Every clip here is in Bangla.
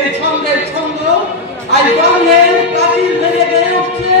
সেই ছন্দের ছন্দ আজ বাংলার কাটিল ভেঙে বেড়ে উঠছে।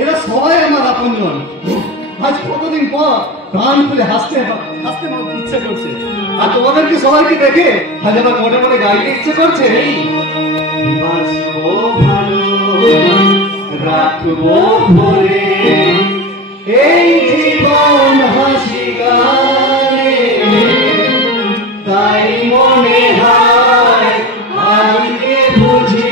এরা সবাই আমার আপনজন। আজ কতদিন পর প্রাণ খুলে হাসতে হাসতে ইচ্ছে করছে। আর তোমাদেরকে সবাইকে দেখে আজ আমার মনে মনে গাইতে ইচ্ছে করছে। বাঁচবো ভালো, রাখবো ভরে এই জীবন হাসি গানে, তাই মনে হয় আজকে বুঝি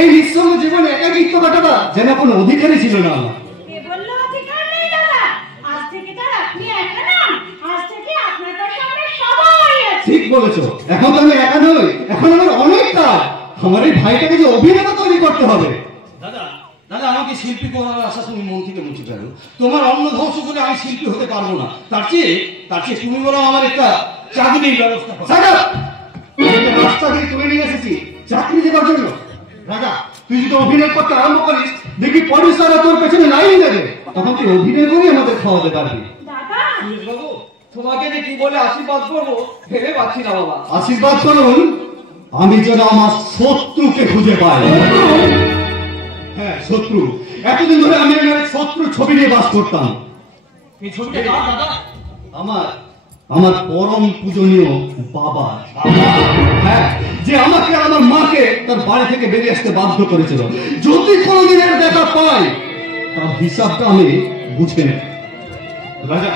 এই নিঃসঙ্গ জীবনে একাকিত্ব কাটাবা যেন কোনো অধিকারই ছিল না আমার। ঠিক বলেছো, এখন তো আমি একা নই, এখন আমার অনেক কাজ। আমার এই ভাইটাকে যে অভিনেতা তৈরি করতে হবে। দাদা দাদা আমাকে শিল্পী করার আশা তুমি মন থেকে মুছে ফেলো। তোমার অন্ন ধ্বংস করে আমি শিল্পী হতে পারবো না। তার চেয়ে তুমি বলো আমার একটা চাকরির ব্যবস্থা করো। রাস্তাঘাটে তুলে নিয়ে এসেছি চাকরি দেওয়ার জন্য। রাজা তুই যদি অভিনয় করতে আরম্ভ করিস দেখবি পরিষ্কার তোর পেছনে লাইন দেবে, তখন তুই অভিনয় করে আমাদের খাওয়াতে পারবি। বাবু তোমাকে যে কি বলে আশীর্বাদ করবো ভেবে পাচ্ছি না বাবা। আশীর্বাদ করুন আমি যেন আমার শত্রুকে খুঁজে পাই। হ্যাঁ শত্রু, এতদিন ধরে আমি শত্রু ছবি নিয়ে বাস করতাম। এই ছবিটা কার দাদা? আমার পরম পূজনীয় বাবা। হ্যাঁ, যে আমাকে আর আমার মাকে তার বাড়ি থেকে বেরিয়ে আসতে বাধ্য করেছিল। যদি কোনোদিনের দেখা পাই তার হিসাবটা আমি বুঝে নেব। রাজা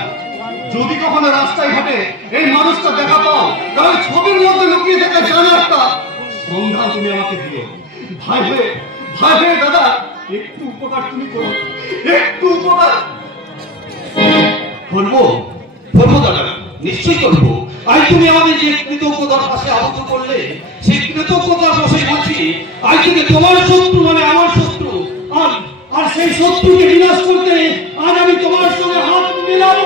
যদি কখনো রাস্তায় ঘাটে এই মানুষটা দেখা পাও, তাহলে ছবির মধ্যে লুকিয়ে থাকা জানারটা সন্ধান তুমি আমাকে দিও। ভাই হয়ে দাদা, একটু উপকার তুমি করো, একটু উপকার। করবো দাদা, নিশ্চয়ই করবো। আজ তুমি আমাদের যে কৃতজ্ঞতার পাশে আহত করলে, সেই কৃতজ্ঞতার পাশে বলছি আজ থেকে তোমার শত্রু মানে আমার শত্রু, আর সেই শত্রুকে বিনাশ করতে আজ আমি তোমার সঙ্গে হাত মেলাবো।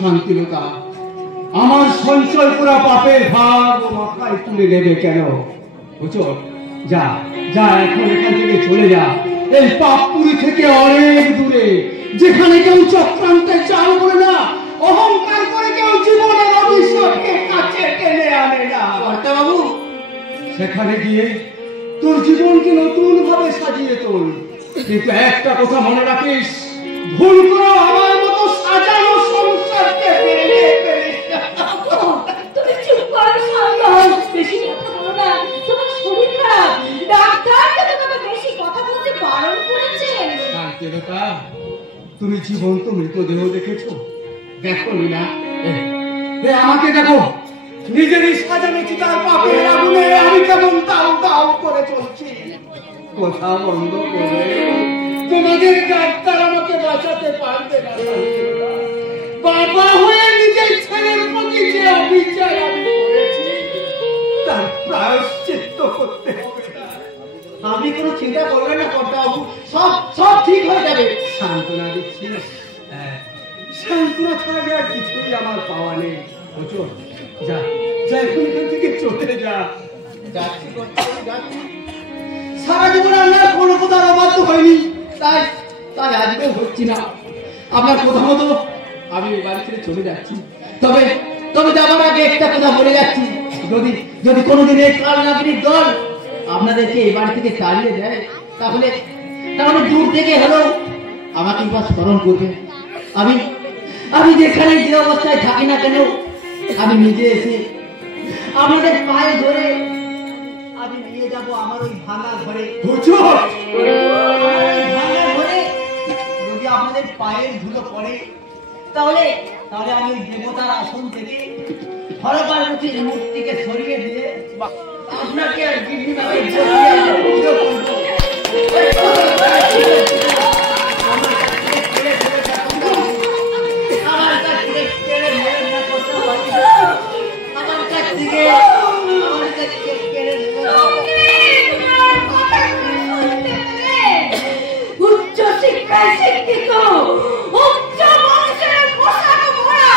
শান্তিলতা, আমার সঞ্চয় করা পাপের ভার মাথায় তুলে নেবে কেন? বুঝছো, যা এখন এখান থেকে চলে যা, এই পাপপুরি থেকে অনেক দূরে, যেখানে কেউ চক্রান্তে চাল করে না, অহংকার করে কেউ জীবনের ভবিষ্যৎকে কাছে টেনে আনে না। বাবু, সেখানে গিয়ে তোর জীবনকে নতুন ভাবে সাজিয়ে তোল, কিন্তু একটা কথা মনে রাখিস, ভুল করে আমার মতো সাজানো সংসারকে ভেঙে ফেলিস না। তুমি চুপ করো, বেশি কথা বলো না, তোমার শরীর খারাপ, ডাক্তার তুমি জীবন্ত মৃতদেহ দেখেছো? দেখো না, আমাকে দেখো, নিজেরই সাজানো চিতার পাপের আগুনে আমি কেমন তাও তাও করে চলছি। কথা বন্ধ করে তোমাদের ডাক্তার আমাকে বাঁচাতে পারবে না। বাবা হয়ে নিজের ছেলের প্রতি যে অবিচার আমি করেছি তার প্রায়শ্চিত্ত করতে হবে। আমি কোনো চিন্তা করবে না কর্তাবাবু, সব সব ঠিক হয়ে যাবে। সান্ত্বনা দিচ্ছি, সান্ত্বনা ছাড়া আর কিছুই আমার পাওয়া নেই। বুঝো, যা যা এখন এখান থেকে চলে যা। যাচ্ছি যাচ্ছি। সারা জীবন আপনার কোনো কথা অবাধ্য হয়নি, তাই তাই আজকেও হচ্ছি না। আপনার কথা মতো আমি এই বাড়ি ছেড়ে চলে যাচ্ছি। তবে তবে যাবার আগে একটা কথা বলে যাচ্ছি, যদি যদি কোনোদিন এই কালনাগিনীর দল আপনাদেরকে এই বাড়ি থেকে তাড়িয়ে দেয়, তাহলে তাহলে দূর থেকে হলেও আমাকে একবার স্মরণ করবে। আমি আমি যেখানে যে অবস্থায় থাকি না কেন, আমি নিজে এসে আপনাদের পায়ে ধরে আমি নিয়ে যাবো আমার ওই ভাঙা ঘরে। ভাঙা ঘরে যদি আপনাদের পায়ের ধুলো পড়ে, তাহলে তাহলে আমি ওই দেবতার আসন থেকে হর পার্বতীর মূর্তিকে সরিয়ে দিয়ে আপনাকে আর গিরিবাকে পুজো করবো। আমার কাছ থেকে কেড়ে নেবেন না করতে পারি, আমার কাছ থেকে কেড়ে নেবেন না। উচ্চ শিক্ষায় শিক্ষিত, উচ্চ বংশের পোশাক পরা,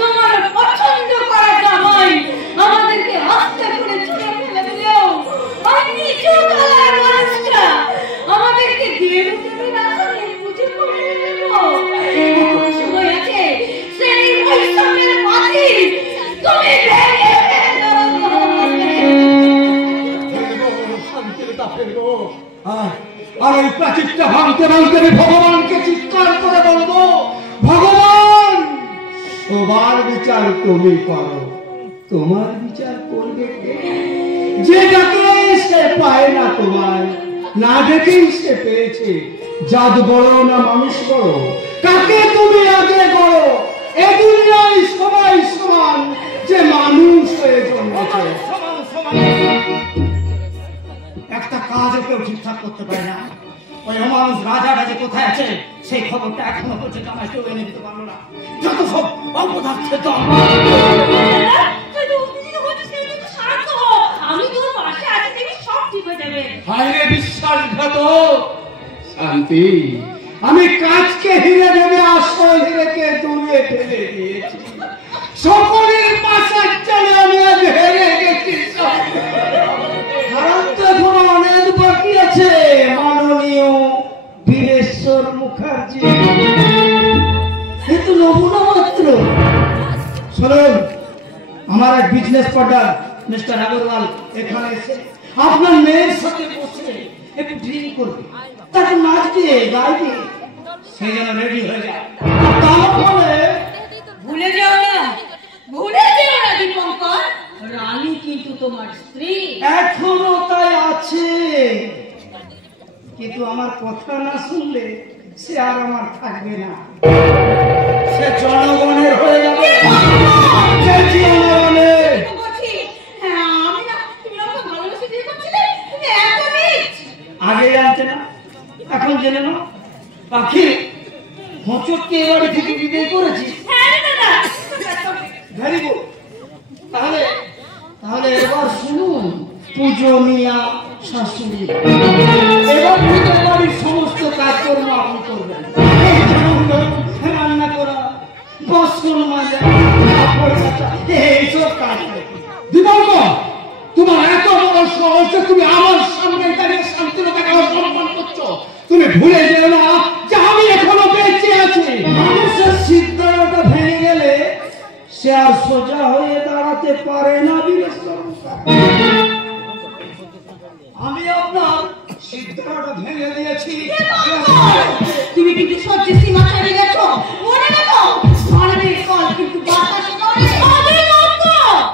তোমার পছন্দ করা জামাই আমাদেরকে আস্তে করে ছুঁড়ে ফেলে দিলেও ওই নিচু তলার মানুষটা আমাদেরকে দিয়ে দিতে রাখলে বুঝে করে নেব। সময় আছে সেই বৈষম্যের মাটি তুমি ভেঙে ফেলো। আর ওই প্রাচীরটা ভাঙতে ভাঙতে আমি ভগবানকে চিৎকার করে বলবো, ভগবান সবার বিচার তুমি করো, তোমার বিচার করবে কে? যে ডাকে সে পায় না, তোমার না দেখেই সে পেয়েছে। জাত বড় না মানুষ বড়, কাকে তুমি আগে করো? এ দুনিয়ায় সবাই সমান, যে মানুষ হয়ে জন্মেছে। একটা কাজও কেউ ঠিকঠাক করতে পারে না। ওই অমানুষ রাজা রাজে কোথায় আছে সেই খবরটা এখনো পর্যন্ত আমার কেউ এনে দিতে পারলো না। যত সব অপদার্থের দল। আমি তোর পাশে আছি, দেখবি সব ঠিক হয়ে যাবে। হায়রে বিশ্বাসঘাতক শান্তি, আমি কাজকে হিরে ভেবে আশ্রয় হিরেকে দূরে ফেলে দিয়েছি। সকলের পাশার চলে আমি আজ হেরে গেছি। খারাপ তো এখনো অনেক বাকি আছে। মাননীয় বীরেশ্বর মুখার্জি কিন্তু নমুনা মাত্র। শুনুন, আমার এক বিজনেস পার্টনার মিস্টার আগরওয়াল এখানে এসে আপনার মেয়ের সাথে বসে একটু ড্রিল করবে, তাকে নাচবে গাইবে, সে যেন রেডি হয়ে যায়। তাহলে ভুলে যেও না, ভুলে যেও না দীপঙ্কর, রানী কিন্তু তোমার স্ত্রী। এখনো তাই আছে, কিন্তু আমার কথা না শুনলে সে আর আমার থাকবে না। সে জনগণের হয়ে যাবে। আগে জানতে না, এখন জেনে না। পাখি হোঁচটকে এবারে থেকে বিদায় করেছি। Very good. তাহলে তাহলে এবার শুনুন পূজনীয়া শাশুড়ি, এবার থেকে বাড়ির সমস্ত কাজকর্ম আপনি করবেন। রান্না করা, বাসন মাজা, কাপড় কাচা, এইসব কাজ। দীপঙ্কর, তোমার এত বড় সাহস যে তুমি আমার সামনে দাঁড়িয়ে শান্তিলতাকে অসম্মান করছো। তুমি ভুলে যেও না যে আমি এখনো বেঁচে আছি। মানুষের সিদ্ধান্তটা ভেঙে গেলে সে আর সোজা হয়ে দাঁড়াতে পারে না। আমি আপনার সিদ্ধান্তটা ভেঙে দিয়েছি। তুমি কিন্তু সহ্যের সীমা ছাড়িয়ে গেছো, মনে রেখো। ধর্মের কল কিন্তু বাতাসে নড়ে,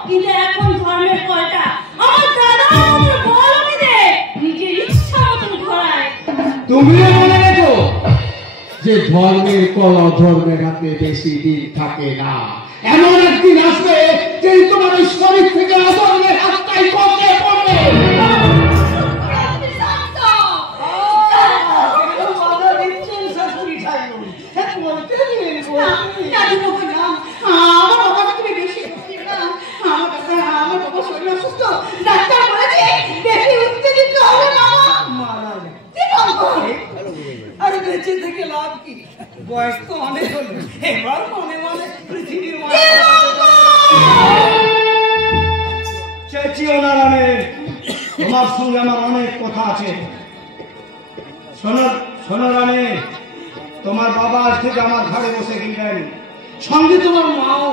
কিন্তু এখন ধর্মের কলটা আমার দাদা আমার বলবিদে নিজের ইচ্ছা মতন ঘোরায়। তুমি মনে রেখো যে ধর্মের কল ধর্মের হাতে বেশি দিন থাকে না। এমন একদিন আসবে যে তোমার ওই শরীর থেকে অধর্মের হাতটাই পড়বে পড়বে। আরে বেঁচে থেকে লাভ কি? বয়স তো অনেক হলো, এবার মনে মনে পৃথিবীর চেঁচিও না রানে, তোমার সঙ্গে আমার অনেক কথা আছে। শোনো শোনো রানে, তোমার বাবা আজ থেকে আমার ঘরে বসে গেলেন, সঙ্গে তোমার মাও।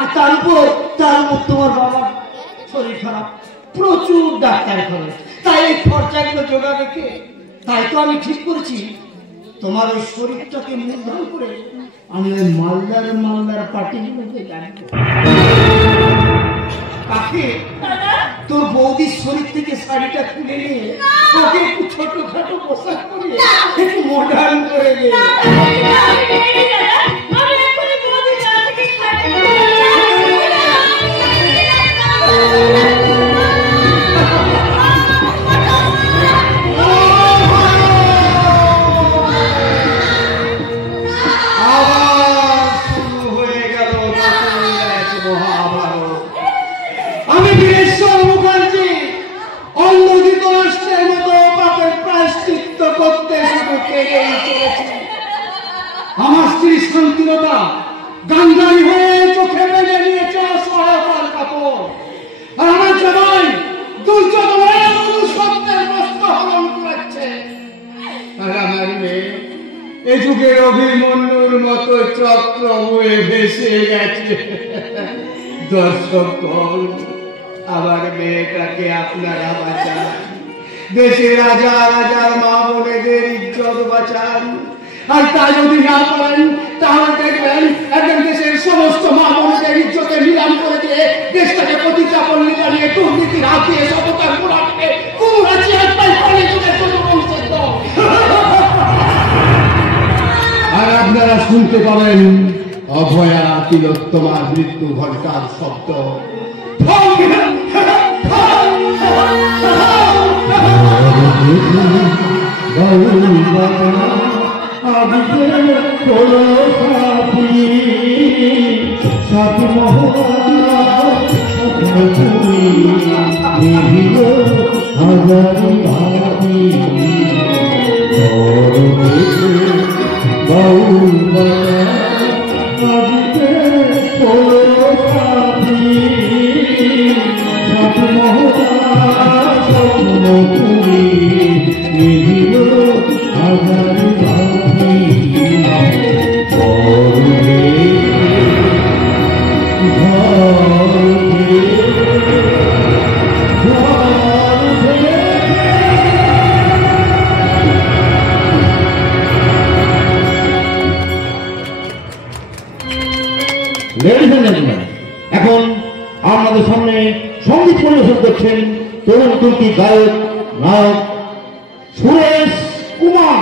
আর তার উপর তোমার বাবার শরীর খারাপ, প্রচুর ডাক্তার খরচ, তাই এই খরচাগুলো জোগাবে কে? তাই তো আমি ঠিক করেছি তোমার ওই শরীরটাকে মূলধন করে আমি ওই মালদার পার্টিগুলোকে জানবো। কাকে? তোর বৌদির শরীর থেকে শাড়িটা খুলে নিয়ে ওকে একটু ছোটখাটো পোশাক করে একটু মডার্ন করে দে। আমার স্ত্রী শান্তিলতা গান্ধারী হয়ে চোখে বেঁধে নিয়েছে অসহায়তার কাপড়, আর আমার জামাই দুর্যোধন হয়ে সত্যের প্রশ্ন হরণ করেছে। আর আমার মেয়ে এ যুগের অভিমন্যুর মতো চক্র হয়ে ভেসে গেছে। দর্শক আমার মেয়েটাকে আপনারা বাঁচান, দেশের হাজার হাজার মা বোনেদের ইজ্জত বাঁচান। আর তা যদি না পারেন তাহলে দেখবেন একজন দেশের সমস্ত মা বোনেদের ইজ্জতে নিলাম করে দিয়ে দেশটাকে প্রতিচাপল্লি জানিয়ে দুর্নীতির হাত দিয়ে সততার গোড়াকে কুমড়াচি একটাই পানি চলে চতুর্বংশের দল। আর আপনারা শুনতে পাবেন অভয়া তিলোত্তমার মৃত্যু ঘটনার শব্দ। এখন আমাদের সামনে সঙ্গীত পরিবেশন করছেন তরুণ তুর্কি গায়ক নায়ক সুরেশ কুমার।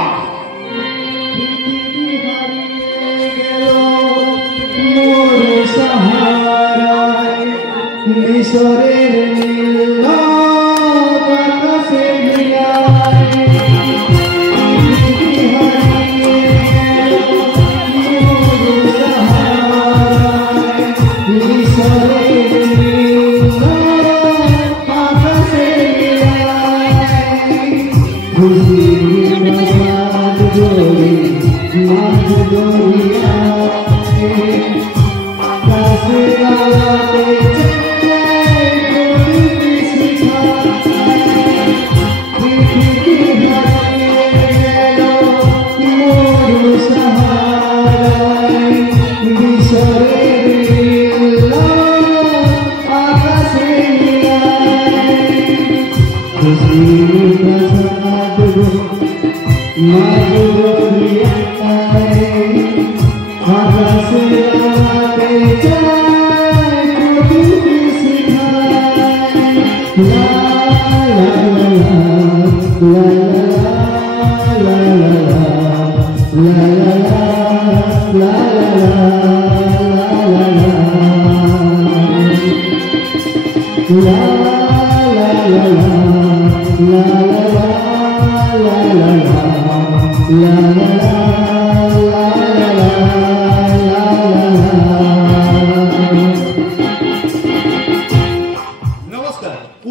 La নমস্কার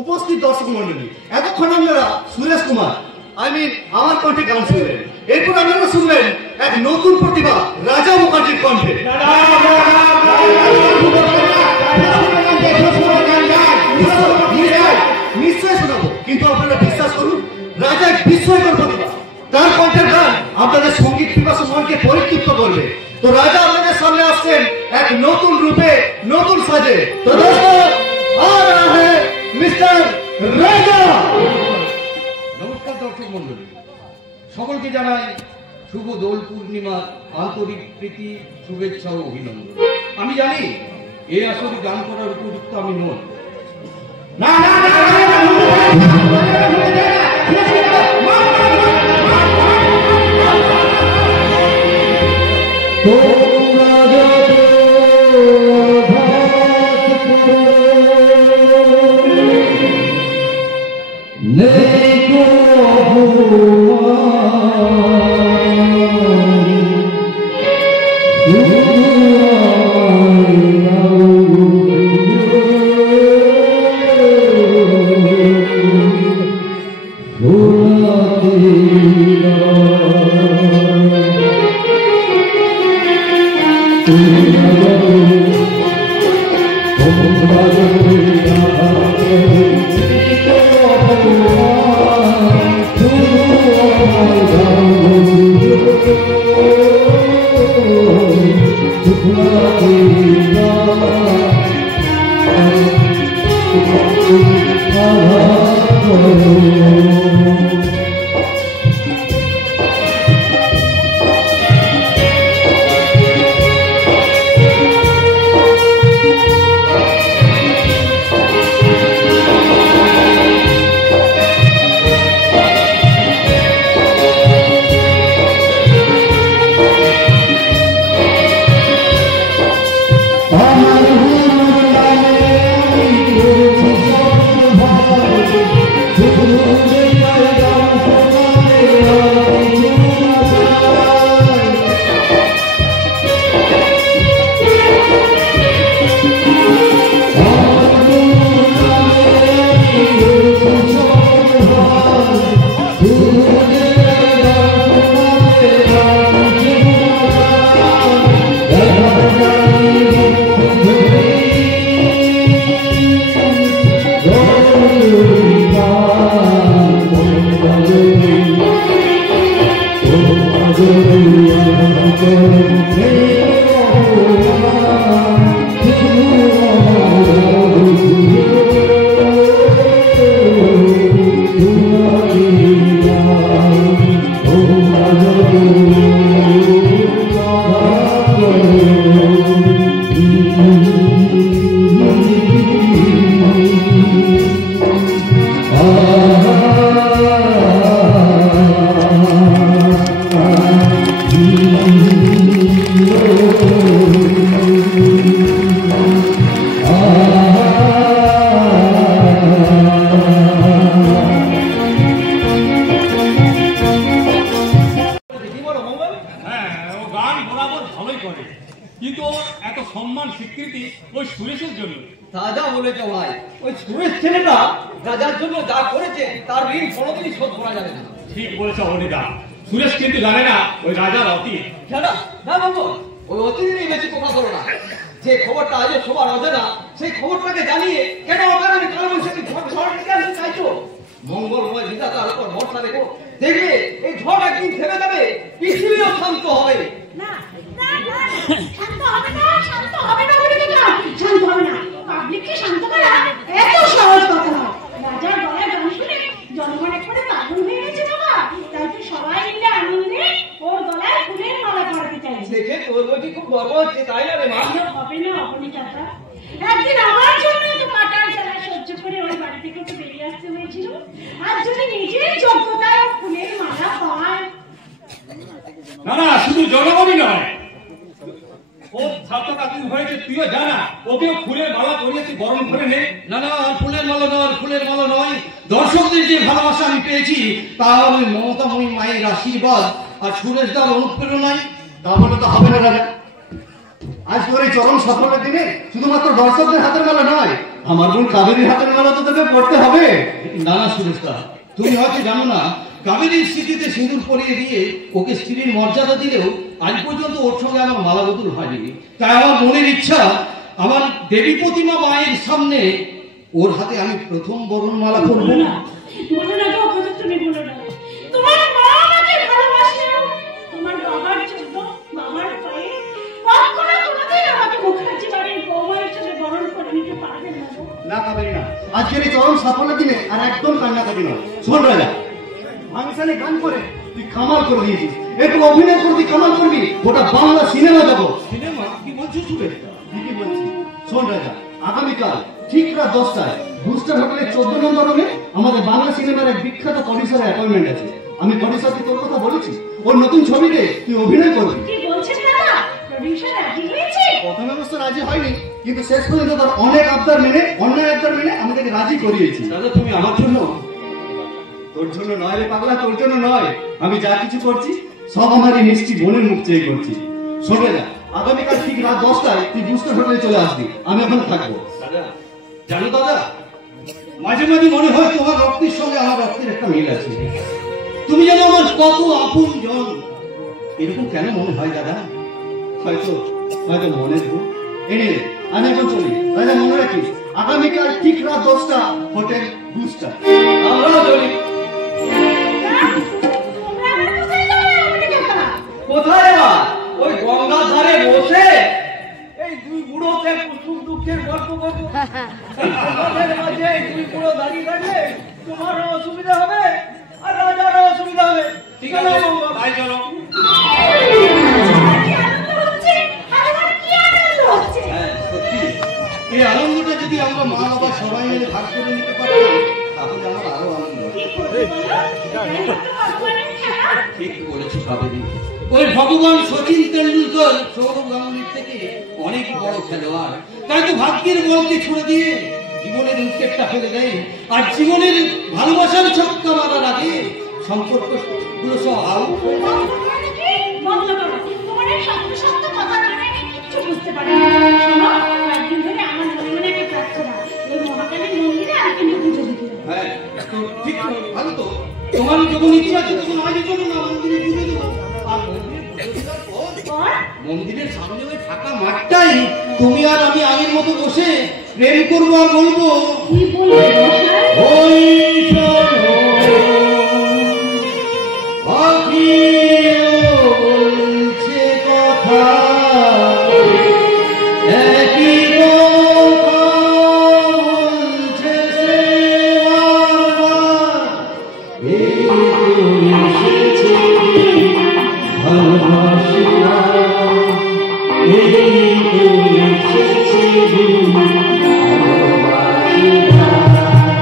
উপস্থিত দর্শক মন্ডলী, এতক্ষণ আপনারা সুরেশ কুমার আমার কণ্ঠে গান শুনলেন। এরপর আপনারা শুনলেন এক নতুন প্রতিভা রাজা মুখার্জির কণ্ঠে। নিশ্চয় শোনাবো, কিন্তু আপনারা বিশ্বাস করুন, রাজা এক বিস্ময়কর প্রতিভা। তার কণ্ঠের গান আপনাদের সঙ্গীত পিপাসু মনকে পরিতৃপ্ত করবে। তো রাজা আপনাদের সামনে আসছেন এক নতুন রূপে, নতুন সাজে। তো দর্শক, আর আছে মিস্টার রাজা। নমস্কার দর্শক মন্ডলী, সকলকে জানাই শুভ দোল পূর্ণিমার আন্তরিক প্রীতি, শুভেচ্ছা ও অভিনন্দন। আমি জানি এই আসরে গান করার উপযুক্ত আমি নই। না না না না না, শুধু জনগণই নয়, ও ছাত্র হয়েছে তুইও জানা, ওকেও ফুলের মালা পরিয়েছি, গরম করে নে। না না, ফুলের মালা নয়, ফুলের মালা নয়। দর্শকদের যে ভালোবাসা আমি পেয়েছি তা আমি মমতাময়ী মায়ের আশীর্বাদ আর সুরেশ দার অনুপ্রেরণায়। তা বলে তো হবে না রাজা। আজ তোর এই চরম সফলের দিনে শুধুমাত্র দর্শকদের হাতের মেলা নয়, আমার বোন কাবেরীর হাতের মেলা তো তোকে পড়তে হবে। না না সুরেশ দা, তুমি হয়তো জানো না, কাবেরীর স্মৃতিতে সিঁদুর পরিয়ে দিয়ে ওকে স্ত্রীর মর্যাদা দিলেও আজ পর্যন্ত ওর সঙ্গে আমার মালা বদল হয়নি। তাই আমার মনের ইচ্ছা, আমার দেবী প্রতিমা মায়ের সামনে ওর হাতে আমি প্রথম বরণ মালা করবো। বলো না গো, কথা তুমি বলো না। তোমার মা আমাকে ভালোবাসলেও তোমার বাবার জন্য, বাবার পায়ে কখনো তোমাদের আমাকে মুখার্জি বাড়ির বৌমা হিসেবে বরণ করে নিতে পারবে না। না কাবেরী না, আজকের এই চরম সাফল্যের দিনে আর একদম কান্নাকাটি নয়। শোন রাজা, ভাঙসালে গান করে তুই কামাল করে দিয়েছিস, একটু অভিনয় করে তুই কামাল করবি, ওটা বাংলা সিনেমা যাবো। সিনেমা কি বলছো সুরেশ দা? ঠিকই বলছি। শোন রাজা, আগামীকাল ঠিক রাত 10টায় বুস্টার হোটেলের 14 নম্বর রুমে আমাদের বাংলা সিনেমার এক বিখ্যাত প্রডিউসারের অ্যাপয়েন্টমেন্ট আছে। আমি প্রডিউসারকে তোর কথা বলেছি, ওর নতুন ছবিতে তুই অভিনয় করবি। কি বলছেন দাদা? প্রডিউসার রাজি হয়েছে? প্রথম অবস্থা রাজি হয়নি, কিন্তু শেষ পর্যন্ত তার অনেক আবদার মেনে, অন্যায় আবদার মেনে আমাদেরকে রাজি করিয়েছি। দাদা তুমি আমার জন্য? তোর জন্য নয় রে পাগলা, তোর জন্য নয়। আমি যা কিছু করছি সব আমার এই মিষ্টি বোনের মুখ চেয়ে করছি। শোনে না, আগামীকাল ঠিক রাত 10টায় তুই বুস্টার হোটেলে চলে আসবি, আমি ওখানে থাকবো। দাদা জানো দাদা, মাঝে মাঝে মনে হয় তোমার রক্তের সঙ্গে আমার রক্তের একটা মিল আছে। তুমি জানো আমার কত আপন জন। এরকম কেন মনে হয় দাদা? হয়তো হয়তো মনের ভুল। এনে আমি এখন চলি রাজা, মনে রাখিস আগামীকাল ঠিক রাত 10টা হোটেল বুস্টার। আমরাও চলি। তোমরা আবার কোথায় যাবে? আমাকে দেখা। কোথায় আবার? ওই গঙ্গার ধারে বসে এই দুই বুড়োতে সুখ দুঃখের গল্প করবো। তোমাদের মাঝে এই দুই বুড়ো দাঁড়িয়ে থাকলে তোমারও অসুবিধা হবে আর রাজারও অসুবিধা হবে। ঠিক আছে, তাই চলো। কি আনন্দ হচ্ছে? আমার কি আনন্দ হচ্ছে? হ্যাঁ সত্যি, এই আনন্দটা যদি আমরা মা বাবা সবাই মিলে ভাগ করে নিতে পারতাম তাহলে আমার আরো আনন্দ হয়। কি করবে বলো? এটাই তো ভগবানের খেলা। ঠিক বলেছো কাবেরী। ওই ভগবান সচিন তেন্ডুলকর সৌরভ গাঙ্গুলির থেকে অনেক বড় খেলোয়াড়, তাই তো ভাগ্যের বলকে ছুড়ে দিয়ে জীবনের উইকেটটা ফেলে দেয়। আর জীবনের ভালোবাসার ছক্কা মারার আগে সম্পর্ক গুলো সব আউট হয়ে যায়। বন্ধ করো। তোমার এই সত্য সত্য কথা জানাই আমি কিচ্ছু বুঝতে পারি না। শোনো, কয়েকদিন ধরে আমার মনে মনে একটা প্রার্থনা, ওই মহাকালীর মন্দিরে আর কিন্তু পুজো দিতে হবে। হ্যাঁ তো ঠিক ভালো তো, তোমার যখন ইচ্ছা আছে তখন আগে চলো না মন্দিরে পুজো দেবো। আর মন্দিরে পুজো দেওয়ার পর পর মন্দিরের সামনে ওই ফাঁকা মাঠটাই তুমি আর আমি আগের মতো বসে প্রেম করবো আর বলবো, কি বলবে মশাই? ওই শোনো পাখিও বলছে কথা, একই কথা বলছে সে বারবার, এই তো এসেছে ভালোবাসা, এই তো এসেছে ভালোবাসা।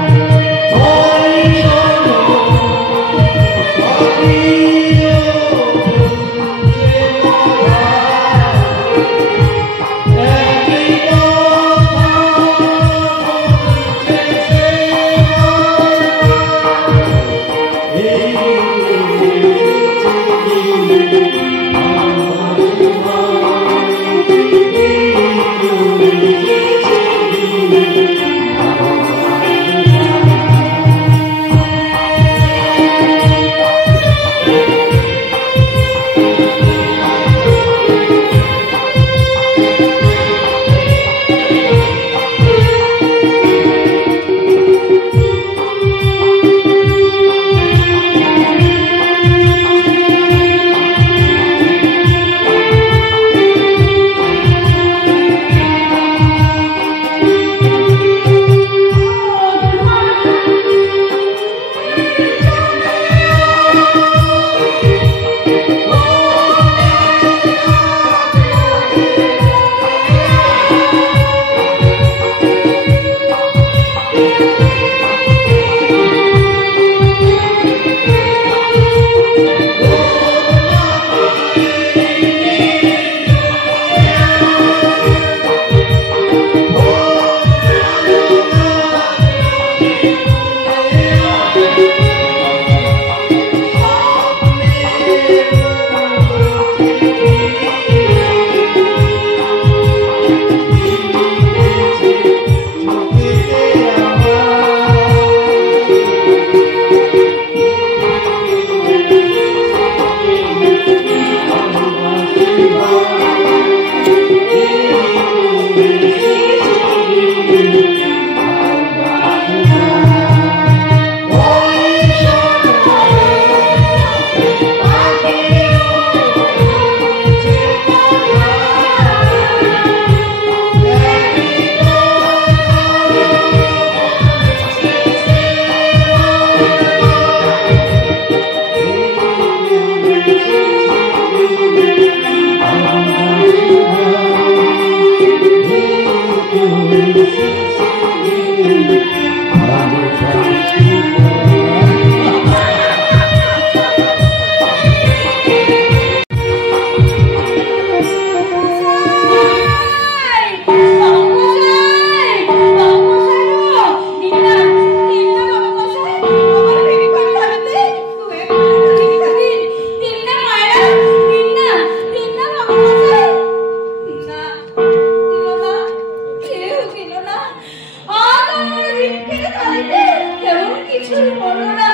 কিছুই বলো না।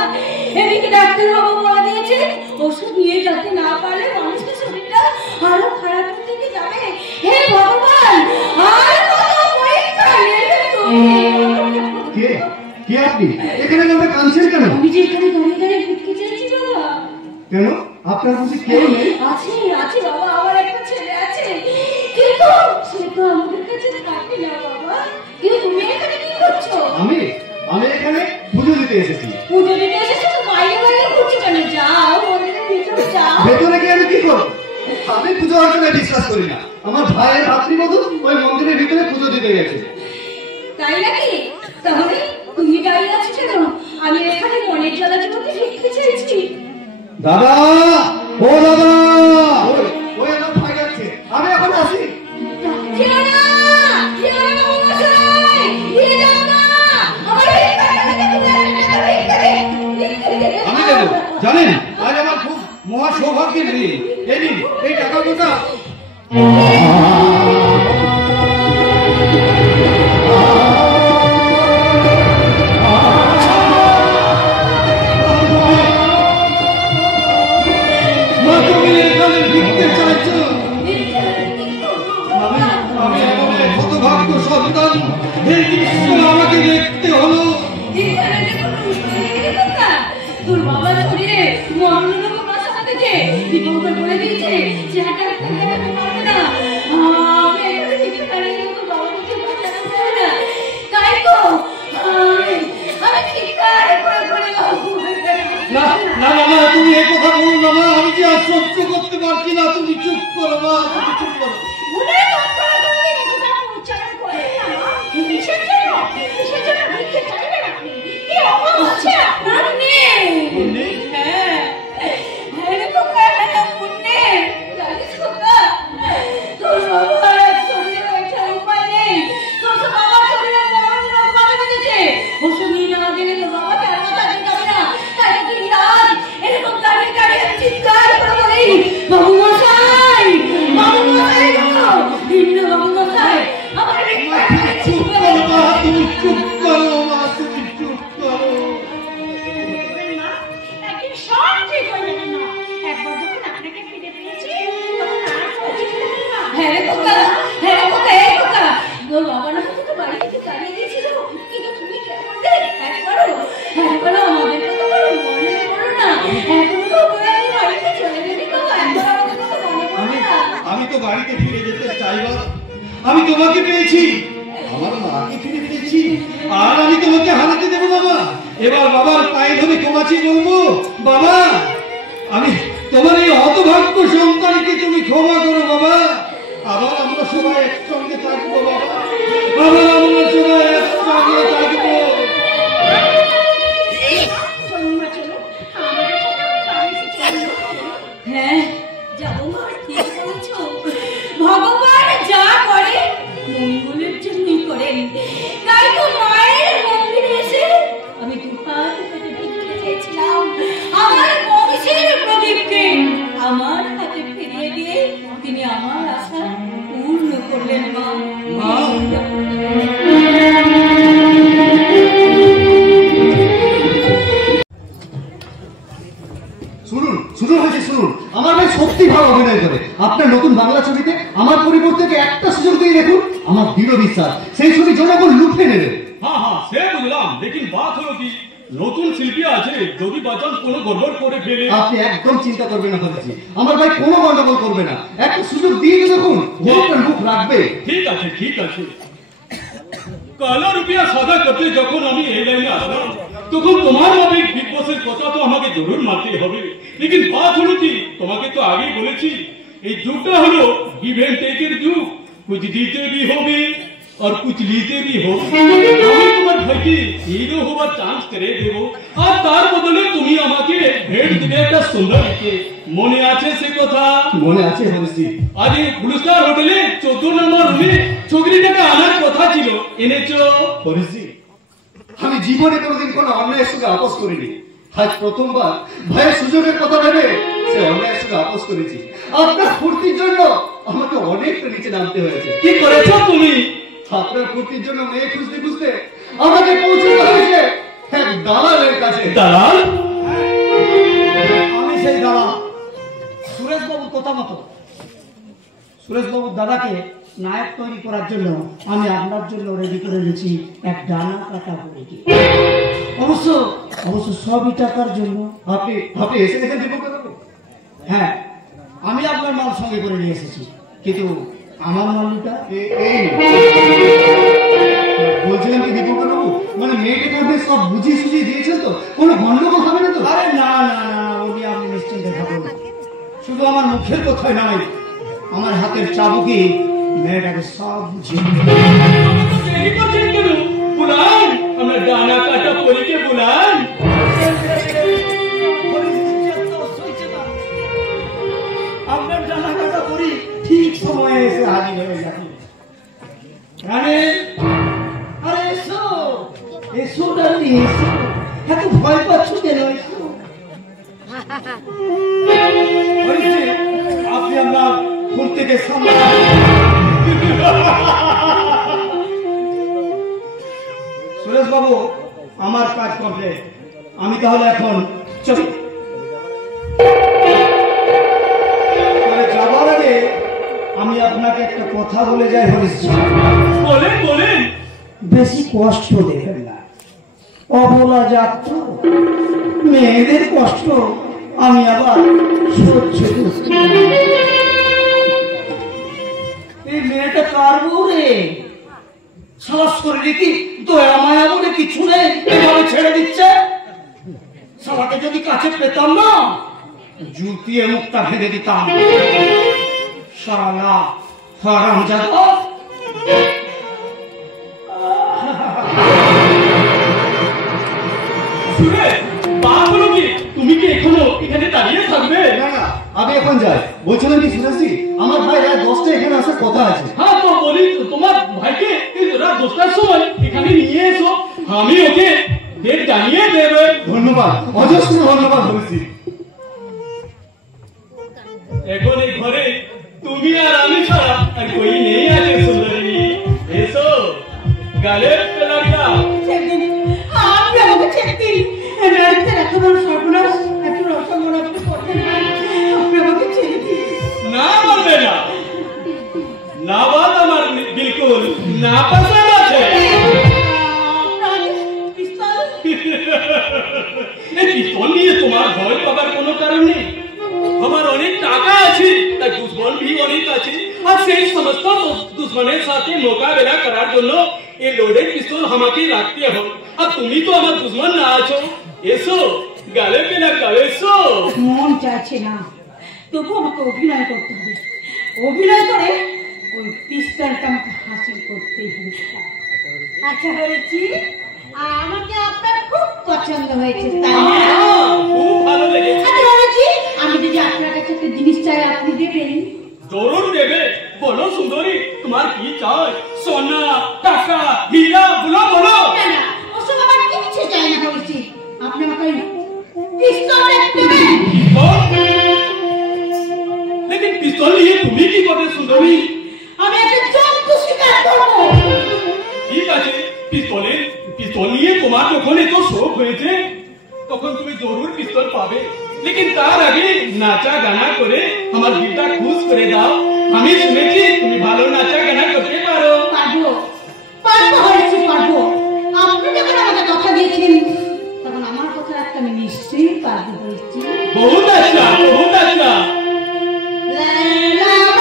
এদিকে ডাক্তারবাবু বলে দিয়েছে ওষুধ নিয়ে যেতে না পারলে মানুষের শরীরটা আরো খারাপের দিকে যাবে। হে ভগবান, আর কত পরীক্ষা নেবে তুমি? কে কে আপনি? এখানে আমরা কাঁদছেন কেন? আমি যে এখানে দাঁড়িয়ে দাঁড়িয়ে ভিক্ষে চেয়েছি বাবা। কেন আপনার বুঝি কেউ নেই? আছে আছে বাবা, আমার একটা ছেলে আছে, কিন্তু সে তো আমাদের কাছে থাকে না বাবা। কিন্তু তুমি এখানে কি করছো? আমি আমি এখানে পুজো দিতে এসেছি। পুজো দিতে এসেছো তো বাইরে বাইরে ঘুরছো কেন? যাও মন্দিরের ভিতরে যাও। ভেতরে গিয়ে আমি কি করব? আমি পুজো অর্চনায় বিশ্বাস করি না। আমার ভাইয়ের ভাতৃবধূ ওই মন্দিরের ভিতরে পুজো দিতে গেছে। তাই নাকি? তাহলে তুমি দাঁড়িয়ে আছো কেন? আমি এখানে মনের জ্বালা জন্য ভিক্ষে চেয়েছি। দাদা, ও দাদা, ওই আমার ভাই যাচ্ছে, আমি এখন আসি। যেও না, যেও না মশাই, দিয়ে যাও না। আমার আমি দেবো, জানেন আজ আমার খুব মহা সৌভাগ্যের দিন। এই নিন এই টাকা গোটা। আমাকে দেখতে হলো। তোর বাবার শরীরে মরণরূপ বাসা বাঁধেছে। দীপঙ্কর বলে দিয়েছে যে আমি পারবো না। আমি এখানে থেকে দাঁড়িয়ে তোর বাবাকে বাঁচাতে পারবো না। তাই তো আমি চিৎকার করে করে না না মামা, তুমি এই কথা বলো না মা, আমি যে আর সহ্য করতে পারছি না। তুমি চুপ করো মা, তুমি চুপ করো। আমি তো বাড়িতে ফিরে যেতে চাই বাবা। আমি তোমাকে পেয়েছি, আমার মাকে ফিরে পেয়েছি, আর আমি তোমাকে হারাতে দেবো বাবা। এবার বাবার পায়ে ধরে তোমাকে বলবো, বাবা আমি তোমার এই হতভাগ্য সন্তানকে তুমি ক্ষমা করো বাবা। আবার আমরা সবাই একসঙ্গে থাকবো বাবা, আবার আমরা সবাই একসঙ্গে থাকবো। হ্যাঁ যাবো মা, ঠিক বলেছ। ভগবান যা করে মঙ্গলের জন্যই করেন। তাই তো মায়ের মন্দিরে এসে আমি দুহাত পেতে ভিক্ষে চেয়েছিলাম আমার বংশের প্রদীপকে আমার হাতে ফিরিয়ে দিয়ে তিনি আমার আশা পূর্ণ করলেন মা। শুনুন শুনুন হয়েছে শুনুন, আমার ভাই সত্যি ভালো অভিনয় করে। আপনার নতুন বাংলা ছবিতে আমার পরিবর্তে একটা সুযোগ দিয়ে দেখুন, আমার দৃঢ় বিশ্বাস সেই ছবি জনগণ লুটে নেবে। হ্যাঁ হ্যাঁ সে বুঝলাম, লেকিন বাত হলো কি নতুন শিল্পী আছে, যদি বাচ্চা কোনো গড়বড় করে ফেলে। আপনি একদম চিন্তা করবেন না ভাবছি, আমার ভাই কোনো গন্ডগোল করবে না। একটা সুযোগ দিয়ে দেখুন, ও আপনার মুখ রাখবে। ঠিক আছে ঠিক আছে। কালো রুপিয়া সাদা করতে যখন আমি এই লাইনে আসলাম, তখন তোমার ভাবে বিগ বসের কথা তো আমাকে জরুর মানতে হবে। লেকিন বাত হলো কি, তোমাকে তো আগেই বলেছি এই যুগটা হলো গিভ এন্ড টেকের যুগ। कुछ जीते भी होगे और कुछ लीते भी होगे। আমি তোমার ভাইকে হিরো হওয়ার চান্স করে দেব, আর তার বদলে তুমি আমাকে ভেট দিবে একটা সুন্দর দিকে। মনে আছে সে কথা? মনে আছে হরিসি। আজ ব্লু স্টার হোটেলে 14 নম্বর রুমে চোখরিটাকে আনার কথা ছিল, এনেছো? হরিসি, আমি জীবনে কোনোদিন কোনো অন্যায়ের সঙ্গে আপোষ করিনি। আজ প্রথমবার ভাইয়ের সুযোগের কথা ভেবে সে অন্যায়ের সঙ্গে আপোষ করেছি। আপনার ফুর্তির জন্য আমাকে অনেকটা নিচে নামতে হয়েছে। কি করেছো তুমি? আপনার ফুর্তির জন্য মেয়ে খুঁজতে খুঁজতে আমাকে পৌঁছতে হয়েছে এক দালালের হয়েছে। দালাল? আমি সেই দালাল। সুরেশবাবুর কথা মতো সুরেশবাবুর দাদাকে নায়ক তৈরি করার জন্য আমি আপনার জন্য রেডি করে নিয়েছি এক ডানা কাটা বড়ি। অবশ্য সবই টাকার জন্য। আপনি এসে গেছেন দীপঙ্করবাবু? হ্যাঁ, আমি আপনার মাল সঙ্গে করে নিয়ে এসেছি, কিন্তু আমার মালটা এই বলছিলাম কি দীপঙ্করবাবু, মানে মেয়েটাকে আপনি সব বুঝিয়ে সুঝিয়ে দিয়েছেন তো? কোনো গন্ডগোল হবে না তো? আরে না না না, উনি আপনি নিশ্চিন্তে থাকুন। শুধু আমার মুখের কথাই নয়, আমার হাতের চাবুকি মেয়েটাকে সব বুঝিয়ে দেরি করছেন কেন? বুলান, আমরা ডানা কাটা পরীকে বুলান। আপনার ডানা কাটা করি ঠিক সময়ে এসে হাজির হয়ে যাবে। আরে এসো এসো ডালি, এসো। এত ভয় পাচ্ছ কেন? এসো। আপনি আপনার ফুল থেকে সামলান। সুরেশবাবু, আমার কাজ কমপ্লিট। আমি তাহলে এখন চলি। যাবার আগে আমি আপনাকে একটা কথা বলে যাই হরিশজি। বলেন বলেন। বেশি কষ্ট দেবেন না, অবলা জাত তো, মেয়েদের কষ্ট আমি আবার সহ্য করতে। এই মেয়েটা কার বউ রে? সাহস করে দেখি দয়া মায়া বলে কিছু নেই, এভাবে ছেড়ে দিচ্ছে। সবাইকে যদি কাছে পেতাম না, জুতিয়ে মুখটা ভেঙে দিতাম। শালা হারামজাদা। সুরেশ, বাপ হলো কি? তুমি কি এখনো এখানে দাঁড়িয়ে থাকবে? না না, আমি এখন যাই। বলছিলাম কি সুরেশজি, আমার ভাই রাত 10টায় এখানে আসার কথা আছে। হ্যাঁ, তো বলি তোমার ভাইকে রাত 10টার সময় এখানে নিয়ে এসো, আমি ওকে ডেট জানিয়ে দেবে। ধন্যবাদ, অজস্র ধন্যবাদ হরিশজি। এখন এই ঘরে তুমি আর আমি ছাড়া আর কই নেই আছে সুন্দরী। এসো, গালে লাগা। আপনি আমাকে ছেড়ে দিন। বাড়িতে এত বড় সর্বনাশ, এত রসগোল্লা আপনি করবেন না। আপনি আমাকে ছেড়ে দিন। না বলবে না, না বাদ আমার বিলকুল না পছন্দ আছে। আপনার পিস্তল? এই পিস্তল নিয়ে তোমার ভয় পাবার কোনো কারণ নেই। আমার অনেক টাকা আছে, তাই দুশ্মন ভি অনেক আছে, আর সেই সমস্ত দুশ্মনের সাথে মোকাবেলা করার জন্য এই লোডেড পিস্তল আমাকে রাখতে হবে। আর তুমি তো আমার দুশ্মন না আছো। এসো, গালে পেলা গালে এসো। মন চাইছে না, তবু আমাকে অভিনয় করতে হবে। অভিনয় করে ওই পিস্তলটা আমাকে হাসিল করতেই হবে। আচ্ছা হয়েছি, আমাকে আপনার খুব পছন্দ হয়েছে, তাই না? খুব ভালো লেগেছে। আচ্ছা হয়েছি, আমি যদি আপনার কাছে একটা জিনিস চাই, আপনি দেবেন? জরুর দেবে। বলো সুন্দরী, তোমার কি চাই? সোনা, টাকা, হীরা, বলো বলো। না না, ওসব আমার কিচ্ছু চাই না হয়েছি। আপনি আমাকে পিস্তলটা দেবেন? लेकिन पिस्तौल নিয়ে তুমি কি করবে সুন্দরী? আমি একটা জন্তু শিকার করবো। ঠিক আছে, পিস্তল নিয়ে তোমার যখন এত শোক হয়েছে, তখন তুমি জরুর পিস্তল পাবে। लेकिन তার আগে নাচা গানা করে আমার দিলটা খুশ করে দাও। আমি শুনেছি তুমি ভালো নাচা গানা করতে পারো। পারবো, পারবো হয়েছি, পারবো। আপনি যখন আমাকে কথা দিয়েছেন, তখন আমার কথা একটা আমি নিশ্চয়ই পারবো হয়েছি। বহুত আচ্ছা, বহুত আচ্ছা। La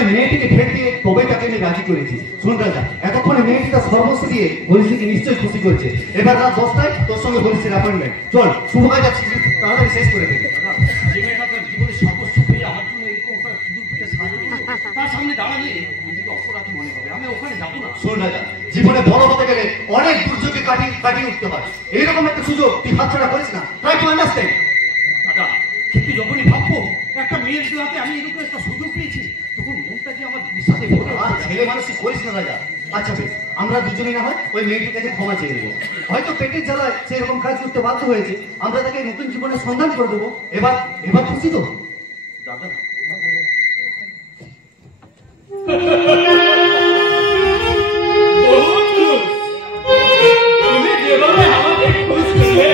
পেছনে মেয়েটিকে ফের দিয়ে তবেই তাকে আমি রাজি করেছি। শুন রাজা, এতক্ষণে মেয়েটি তার সর্বস্ব দিয়ে হরিশ্রীকে নিশ্চয়ই খুশি করেছে। এবার রাত 10টায় তোর সঙ্গে হরিশ্রীর অ্যাপয়েন্টমেন্ট। চল, শুভ কাজ যাচ্ছি, তাড়াতাড়ি শেষ করে দেবে। যে মেয়েটা তার জীবনে সর্বস্ব পেয়ে আমার জন্য এরকম একটা সুযোগ থেকে সাহায্য করলো, তার সামনে দাঁড়ালে নিজেকে অপরাধী মনে হবে। আমি ওখানে যাবো না। শোন রাজা, জীবনে বড় হতে গেলে অনেক দুর্যোগকে কাটিয়ে উঠতে হয়। এইরকম একটা সুযোগ তুই হাতছাড়া করিস না। Try to understand. দাদা, কিন্তু যখনই ভাববো একটা মেয়ের হাতে আমি এরকম একটা সুযোগ পেয়েছি, তখন মনটা যে আমার বিষাদে ভরে আর ছেলে মানুষই করিস না রাজা। আচ্ছা বেশ, আমরা দুজনেই না হয় ওই মেয়েটির কাছে ক্ষমা চেয়ে নেবো। হয়তো পেটের জ্বালায় সে এরকম কাজ করতে বাধ্য হয়েছে, আমরা তাকে নতুন জীবনের সন্ধান করে দেবো। এবার খুশি তো? দাদা, তুমি যেভাবে আমাকে খুশ করলে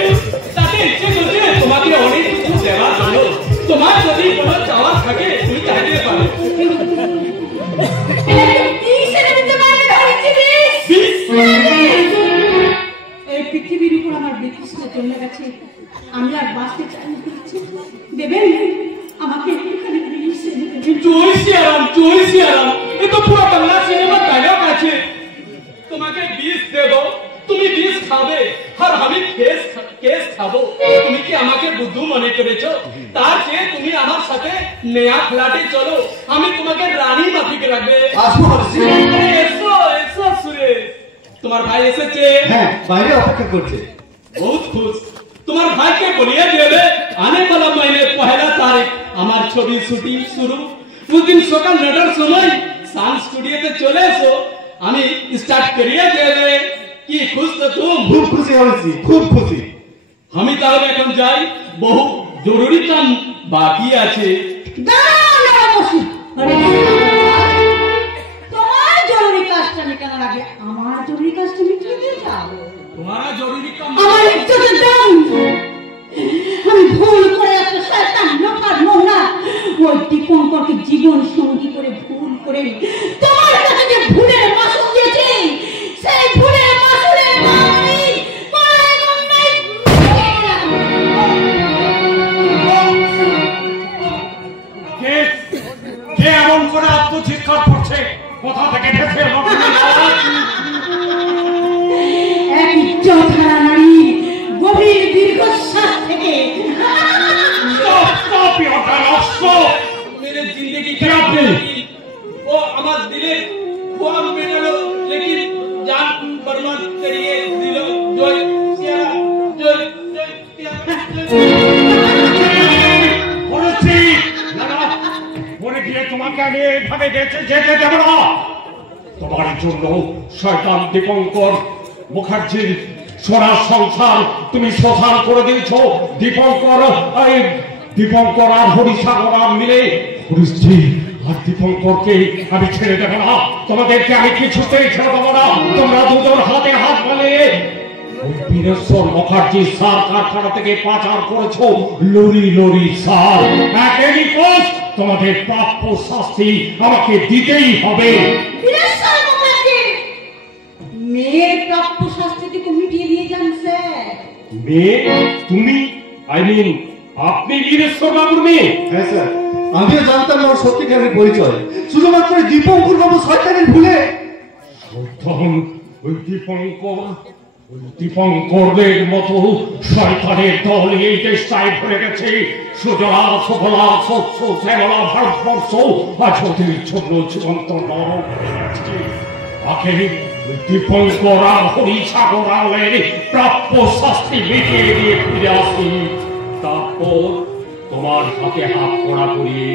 তাতে ইচ্ছে করছে তোমাকে অনেক কিছু দেওয়ার জন্য। তোমার যদি কোনো চাওয়া থাকে তুমি চাইতে পারো। এই পৃথিবীর উপর আমার বিতৃষ্ণ চলে গেছে, আমি আর বাঁচতে চাই না। দেবেন আমাকে একটুখানি বিষ এনে দেবেন। জয় সিয়ারাম, জয় সিয়ারাম, এ তো পুরো বাংলা সিনেমার ডায়লগ আছে। তোমাকে বিষ দেব, তুমি বিষ খাবে, আর আমি কেস খাবো। তুমি কি আমাকে বুদ্ধু মনে করেছো? তার চেয়ে তুমি আমার সাথে নয়া ফ্ল্যাটে চলো, আমি তোমাকে রানী মাফিক রাখবে। আসবো হরিশ্রী। এসো এসো সুরেশ, তোমার ভাই এসেছে। হ্যাঁ, বাইরে অপেক্ষা করছে। बहुत खुश। तुम्हारे भाई के बोलिए देवे आने वाला महीने 1 तारीख আমার ছবি শুটিং শুরু। उस दिन সকাল 9টার সময় সান স্টুডিওতে চলে এসো, আমি স্টার্ট করিয়ে দেবে। কি খুশ তো তুমি? খুব খুশি হয়েছি, খুব খুশি। আমি তাহলে এখন যাই, বহু জরুরি কাম বাকি আছে। তোমার জরুরি কাজটা আমি কেন রাখবে? আমার জরুরি কাজটা মিটিয়ে দিয়ে যাও। তোমার জরুরি কাম আমার ইজ্জতের দাম। আমি ভুল করে একটা শয়তান লোকার নোংরা ওই দীপঙ্করকে জীবন সঙ্গী করে ভুল করে তোমার কাছে যে ভুলের মাসুল দিয়েছি, সেই ভুলের মাসুলের আমি কে এমন করে আত্মচিৎকার করছে? কোথা থেকে ভেসে এক ইজ্জতহারা নারী গভীর দীর্ঘশ্বাস থেকে मेरे जिंदगी खराब नहीं, वो हमारे दिले ख्वाब में डालो, लेकिन जान बर्बाद करिए दिलो। जय सिया जय जय सिया মনে গিয়ে তোমাকে আমি এইভাবে বেঁচে যেতে দেব না। তোমার জন্য শয়তান দীপঙ্কর মুখার্জির সোনার সংসার তুমি শ্মশান করে দিয়েছ। দীপঙ্কর আর হরিসাগর মিলে হরিশ্রী আর দীপঙ্করকে আমি ছেড়ে দেব না। তোমাদেরকে আমি কিছুতেই ছেড়ে দেবো না। তোমরা দুজন হাতে হাত মিলিয়ে বীরেশ্বর মুখার্জি সার কারখানা থেকে পাচার করেছ লরি সার। একই কোষ, তোমাদের প্রাপ্য শাস্তি আমাকে দিতেই হবে। মেয়ের প্রাপ্য শাস্তিটুকু মিটিয়ে দিয়ে যান স্যার। মেয়ে? তুমি? আপনি বীরেশ্বর বাবুর মেয়ে? হ্যাঁ স্যার, আমিও জানতাম না ওর সত্যিকারের পরিচয়। শুধুমাত্র দীপঙ্কর বাবু শয়তানের ভুলে। ওই দীপঙ্করের মতো শয়তানের দল এই দেশটায় ভরে গেছে। সুজলা সুফলা শস্য শ্যামলা ভারতবর্ষ আজ ওদের জন্য জীবন্ত নরক হয়ে গেছে। তাকে দীপঙ্কর আর হরিসাগর আলের প্রাপ্য শাস্তি মিটিয়ে দিয়ে ফিরে আসি। তারপর তোমার হাতে হাত কড়া করিয়ে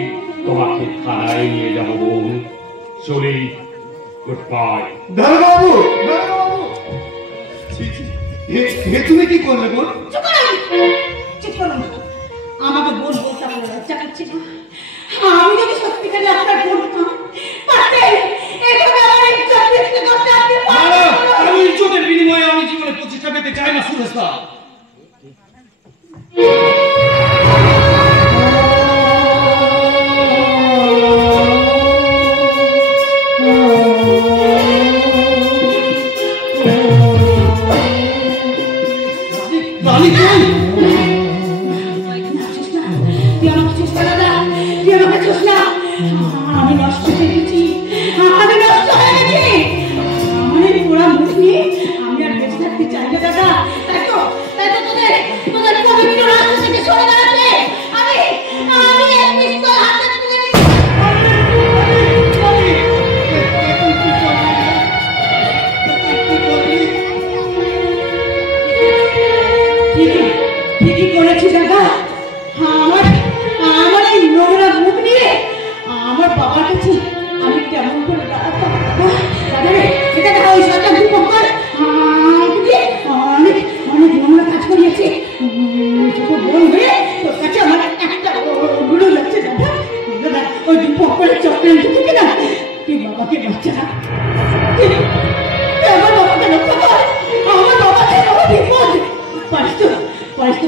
তোমাকে থানায় নিয়ে যাবো। বোন চলি, গুড বাই। দারোগাবু, তুমি কি করলে বোন? চুপ করুন। আমাকে বোন বলতে আমার লজ্জা করছে না। আমি যদি সত্যিকারে আপনার বোন হতাম, পারতেন এইভাবে আমার ইজ্জত বিক্রি করতে আপনি পারতেন। আমি ইজ্জতের বিনিময়ে আমি জীবনে প্রতিষ্ঠা পেতে চাই না সুরেশ দা। আমি নষ্ট হয়ে গেছি।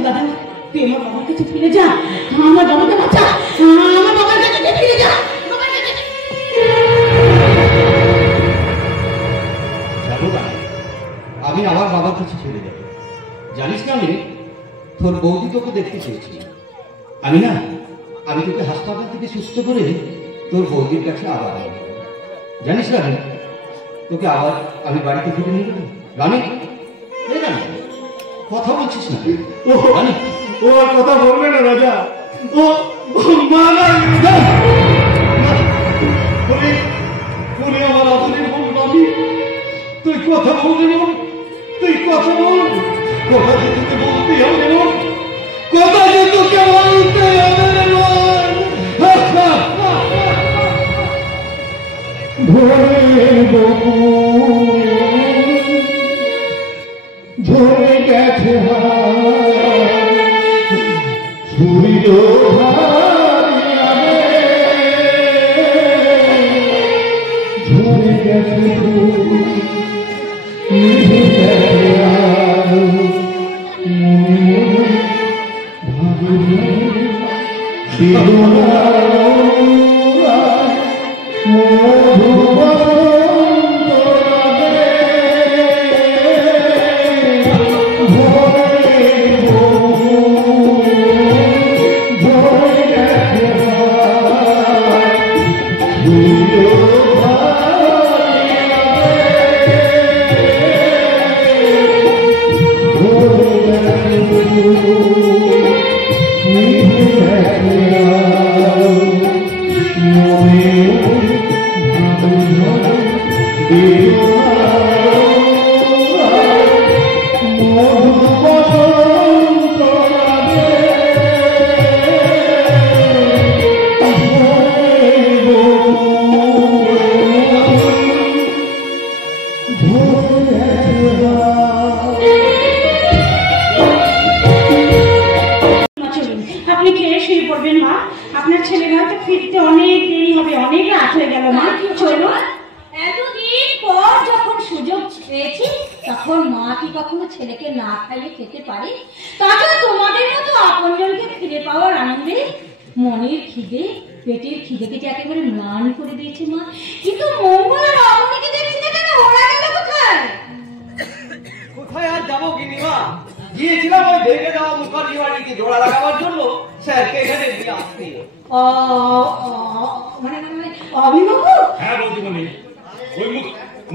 দাদা, তুই আমার বাবার কাছে ফিরে যা, আমার বাবাকে বাঁচা, আমার বাবার কাছে ফিরে যা। আমি আমার বাবার কাছে ফিরে যাব। জানিস না, আমি তোর বৌদি তোকে দেখতে চেয়েছি। আমি তোকে হাসপাতাল থেকে সুস্থ করে তোর বৌদির কাছে আবার আসবো। জানিস না, তোকে আবার আমি বাড়িতে ফিরে নিয়ে যাবো। রানী, কথা বলছিস না? রানী, ও আর কথা বলবে না রাজা। ও মা না, আমার আদরের বউ রানী, তুই কথা বলবি না, তুই কথা বল। কথা যে তোকে বলতে হবে না, কথা যে তোকে বলতে হবে না। ঝরে গেছে সূর্য ঝরে গেছে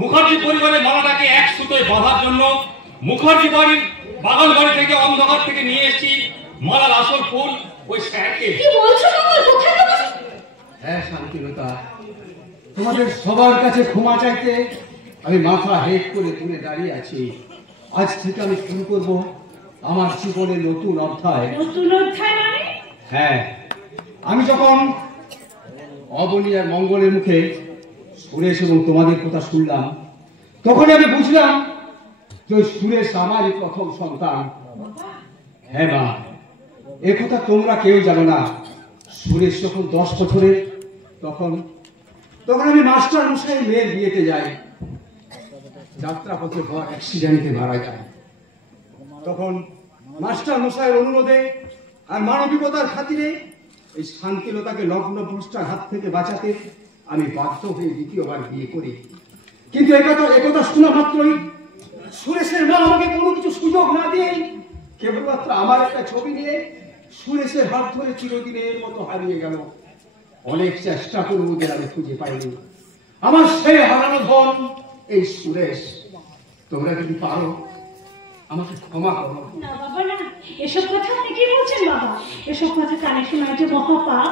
মুখার্জি পরিবারের মালাটাকে এক সুতোয় বাঁধার জন্য মুখার্জি বাড়ির বাগান বাড়ি থেকে অন্ধকার থেকে নিয়ে এসেছি মালার আসল ফুল ওই স্যারকে। হ্যাঁ শান্তিলতা, তোমাদের সবার কাছে ক্ষমা চাইতে আমি মাথা হেট করে দূরে দাঁড়িয়ে আছি। আজ থেকে আমি শুরু করব আমার জীবনের নতুন অধ্যায়। হ্যাঁ, আমি যখন অবনী আর মঙ্গলের মুখে সুরেশ এবং তোমাদের কথা শুনলাম, তখন আমি বুঝলাম যে সুরেশ আমারই প্রথম সন্তান। হ্যাঁ মা, একথা তোমরা কেউ জানো না। সুরেশ যখন 10 বছরের, তখন আমি মাস্টার মশাই মেয়ের বিয়েতে যাই। যাত্রাপথে বর অ্যাক্সিডেন্টে মারা যায়। তখন মাস্টার মশাইয়ের অনুরোধে আর মানবিকতার খাতিরে এই শান্তিলতাকে লগ্ন ভ্রষ্টার হাত থেকে বাঁচাতে আমি বাধ্য হয়ে দ্বিতীয়বার বিয়ে করি। কিন্তু একথা শোনা মাত্রই সুরেশের মা আমাকে কোনো কিছু সুযোগ না দিয়ে কেবলমাত্র আমার একটা ছবি নিয়ে সুরেশের হাত ধরে চিরদিনের মতো হারিয়ে গেল। অনেক চেষ্টা করে ওদের আমি খুঁজে পাইনি। আমার সেই হারানো ধন এই সুরেশ। তোমরা যদি পারো আমাকে ক্ষমা করো। না বাবা না, এসব কথা আপনি কি বলছেন বাবা? এসব কথা কানে শোনা যে মহাপাপ।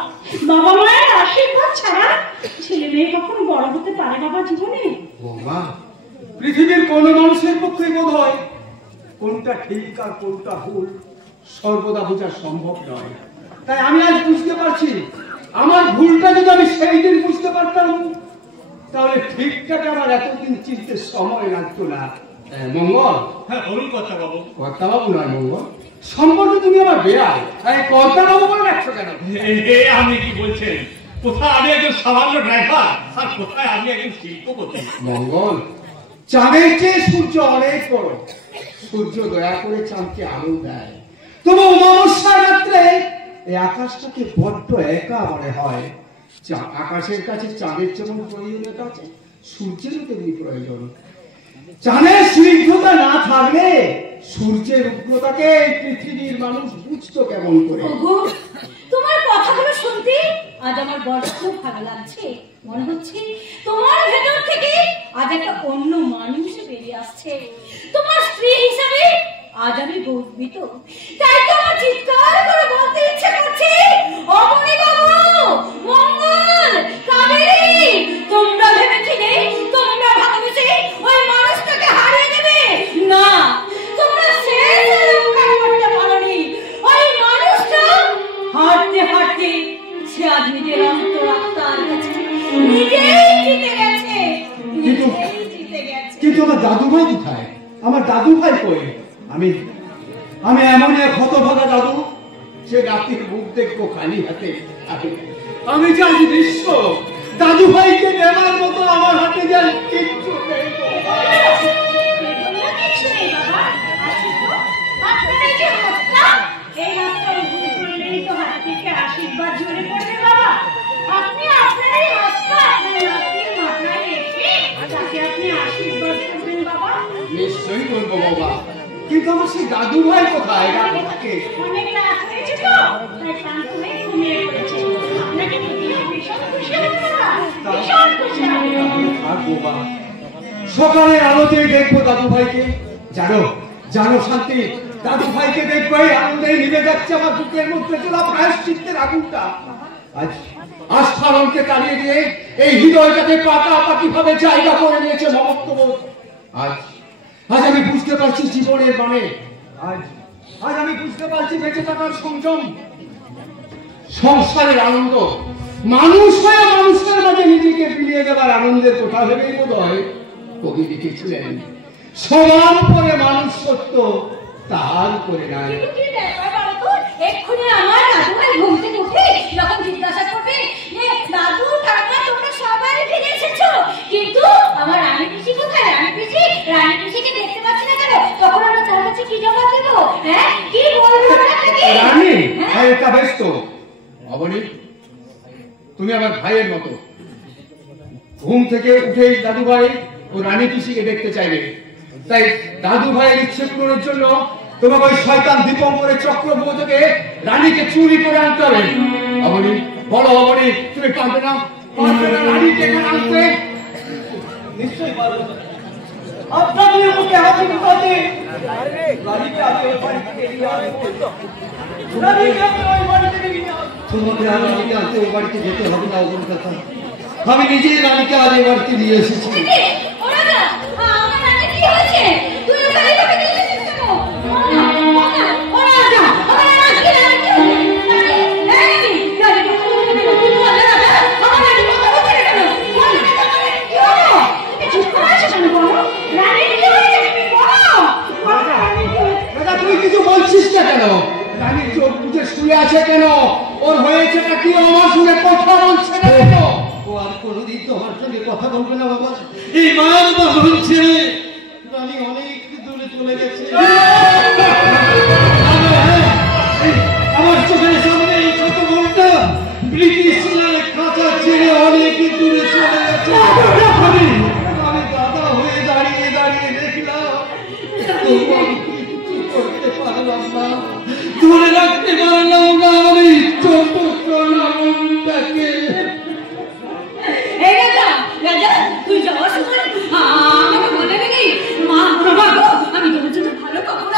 বাবা মায়ের আশীর্বাদ ছাড়া ছেলে মেয়ে কখনো বড় হতে পারে বাবা জীবনে? বাবা, পৃথিবীর কোন মানুষের পক্ষে বোধ হয় কোনটা ঠিক আর কোনটা ভুল সর্বদা বোঝা সম্ভব নয়। তাই আমি আজ বুঝতে পারছি, আমার ভুলটা যদি আমি সেই দিন বুঝতে পারতাম, তাহলে ঠিকঠাক আমার এতদিন চিনতে সময় লাগতো না। মঙ্গল। হ্যাঁ বলুন কর্তাবাবু। কর্তাবাবু নয় মঙ্গল, সম্পর্কে তুমি আমার বেড়াল, কর্তাবাবু বলে রাখছো কেন? আপনি কি বলছেন? কোথায় আমি একজন সামান্য ড্রাইভার আর কোথায় আমি একজন শিল্পপতি। মঙ্গল, চাঁদের চেয়ে সূর্য অনেক বড়। সূর্য দয়া করে চাঁদকে আলো দেয়। তবু অমাবস্যার রাত্রে এই আকাশটাকে বড্ড একা মনে হয়। আকাশের কাছে চাঁদের যেমন প্রয়োজনীয়তা আছে, সূর্যেরও তেমনি প্রয়োজন। চাঁদের স্নিগ্ধতা না থাকলে সূর্যের উগ্রতাকে পৃথিবীর মানুষ বুঝতো কেমন করে? তোমার কথাগুলো শুনতে আজ আমার বড় খুব ভালো লাগছে। মনে হচ্ছে তোমার ভেতর থেকে আজ একটা অন্য মানুষ বেরিয়ে আসছে। তোমার স্ত্রী হিসেবে আজ আমি গর্বিত। তাই তো আমার চিৎকার করে বলতে ইচ্ছে করছে, অমনি বাবু, মঙ্গল, কাবেরী, তোমরা ভেবেছিলে তোমরা ভালোবেসে ওই মানুষটাকে হারিয়ে দেবে? না, তোমরা শেষ রক্ষা করতে পারোনি। ওই মানুষটা হাঁটতে হাঁটতে সে আজ নিজের অন্তরাত্মার কাছে নিজেই জিতে গেছে। কিন্তু আমার দাদু ভাই কোথায়? আমার দাদু ভাই কই? আমি এমন এক হতভাগা দাদু, সে রাত্রির মুখ দেখবো খালি হাতে। আমি যে আজ বিশ্ব দাদু ভাইকে নেওয়ার মতো আমার হাতে যাই কিচ্ছু নেই। আশীর্বাদ জোরে করবে বাবা। আপনি আপনার এই হাতটা আপনার নাতির মাথায় রেখে তাকে আপনি আশীর্বাদ করবেন বাবা। নিশ্চয়ই করবো বাবা, কিন্তু আমার সেই দাদু ভাই কোথায়? অনেক রাত হয়েছে তো, তাই ক্লান্ত হয়ে ঘুমিয়ে পড়েছে। আপনাকে দেখে ভীষণ খুশি হবে বাবা, ভীষণ খুশি হবে। সকালের আলোতেই দেখবো দাদু ভাইকে। জানো জানো শান্তি, দাদু ভাইকে দেখবো এই আনন্দে নিভে যাচ্ছে আমার বুকের মধ্যে চলা প্রায়শ্চিত্তের আগুনটা। আজ ফারণকে তাড়িয়ে দিয়ে এই হৃদয়টাকে পাকাপাকি ভাবে জায়গা করে নিয়েছে মমত্ববোধ। আজ আমি বুঝতে পারছি জীবনের মানে। আজ আমি বুঝতে পারছি বেঁচে থাকার সংযম, সংসারের আনন্দ, মানুষ হয়ে মানুষের মাঝে নিজেকে বিলিয়ে দেওয়ার আনন্দের কথা ভেবেই বোধ হয় কবি লিখেছিলেন, সমান করে মানুষ সত্য তার করে নাই। এক্ষুনি আমার দাদু ভাই ঘুম থেকে উঠে যখন জিজ্ঞাসা করবে যে দাদু কাকা তোমরা সবাই ফিরে এসেছো, কিন্তু আমার রানী পিসি কোথায়? রানী পিসিকে দেখতে পাচ্ছি না কেন? তখন আমরা তার কাছে কি জবাব দেবো? হ্যাঁ, কি বলবো? রানী এটা বেশ তো অবনী, তুমি আমার ভাইয়ের মতো। ঘুম থেকে উঠেই দাদু ভাই ও রানী পিসিকে দেখতে চাইবে, তাই দাদু ভাইয়ের ইচ্ছে পূরণের জন্য তোমাকে ওই শয়তান দীপঙ্করের চক্রব্রতকে রানীকে চুরি করে আনতে হবে। অবনী বলো, অবনী তুমি পারবে না? রানীকে আনতে? নিশ্চয়ই পারবো। আপনাদের মুখে হাসি ফুটাতে রানীকে আমি ওই বাড়ি থেকে নিয়ে আসবো। রানীকে আমি ওই বাড়ি থেকে নিয়ে আসবো। তোমাকে রানীকে আনতে ওই বাড়িতে যেতে হবে না। ওর কথা আমি নিজেই রানীকে আজ এই বাড়িতে নিয়ে এসেছি। তুই কিছু বলছিস না কেন? রানীর চোখ বুঝে শুয়ে আছে কেন? ওর হয়েছে নাকি? আমার শুনে কথা বলছে না কেন? ও আর কোনোদিন তোমার সঙ্গে কথা বলবে না বাবা। এই মায়ের বাহন ছেড়ে রানী অনেক দূরে চলে গেছে। আমার চোখের সামনে এই ছোট বোনটা ব্রিটিশ খাঁচা ছেড়ে অনেক দূরে চলে গেছে। আমি দাদা হয়ে দাঁড়িয়ে দাঁড়িয়ে দেখলাম, করতে পারলাম না, ধরে রাখতে পারলাম না আমার এই ছোট প্রণামটাকে। তুই যাওয়ার সময় আমাকে বলে গেলি মা, আমি তোমার জন্য ভালো কাপড়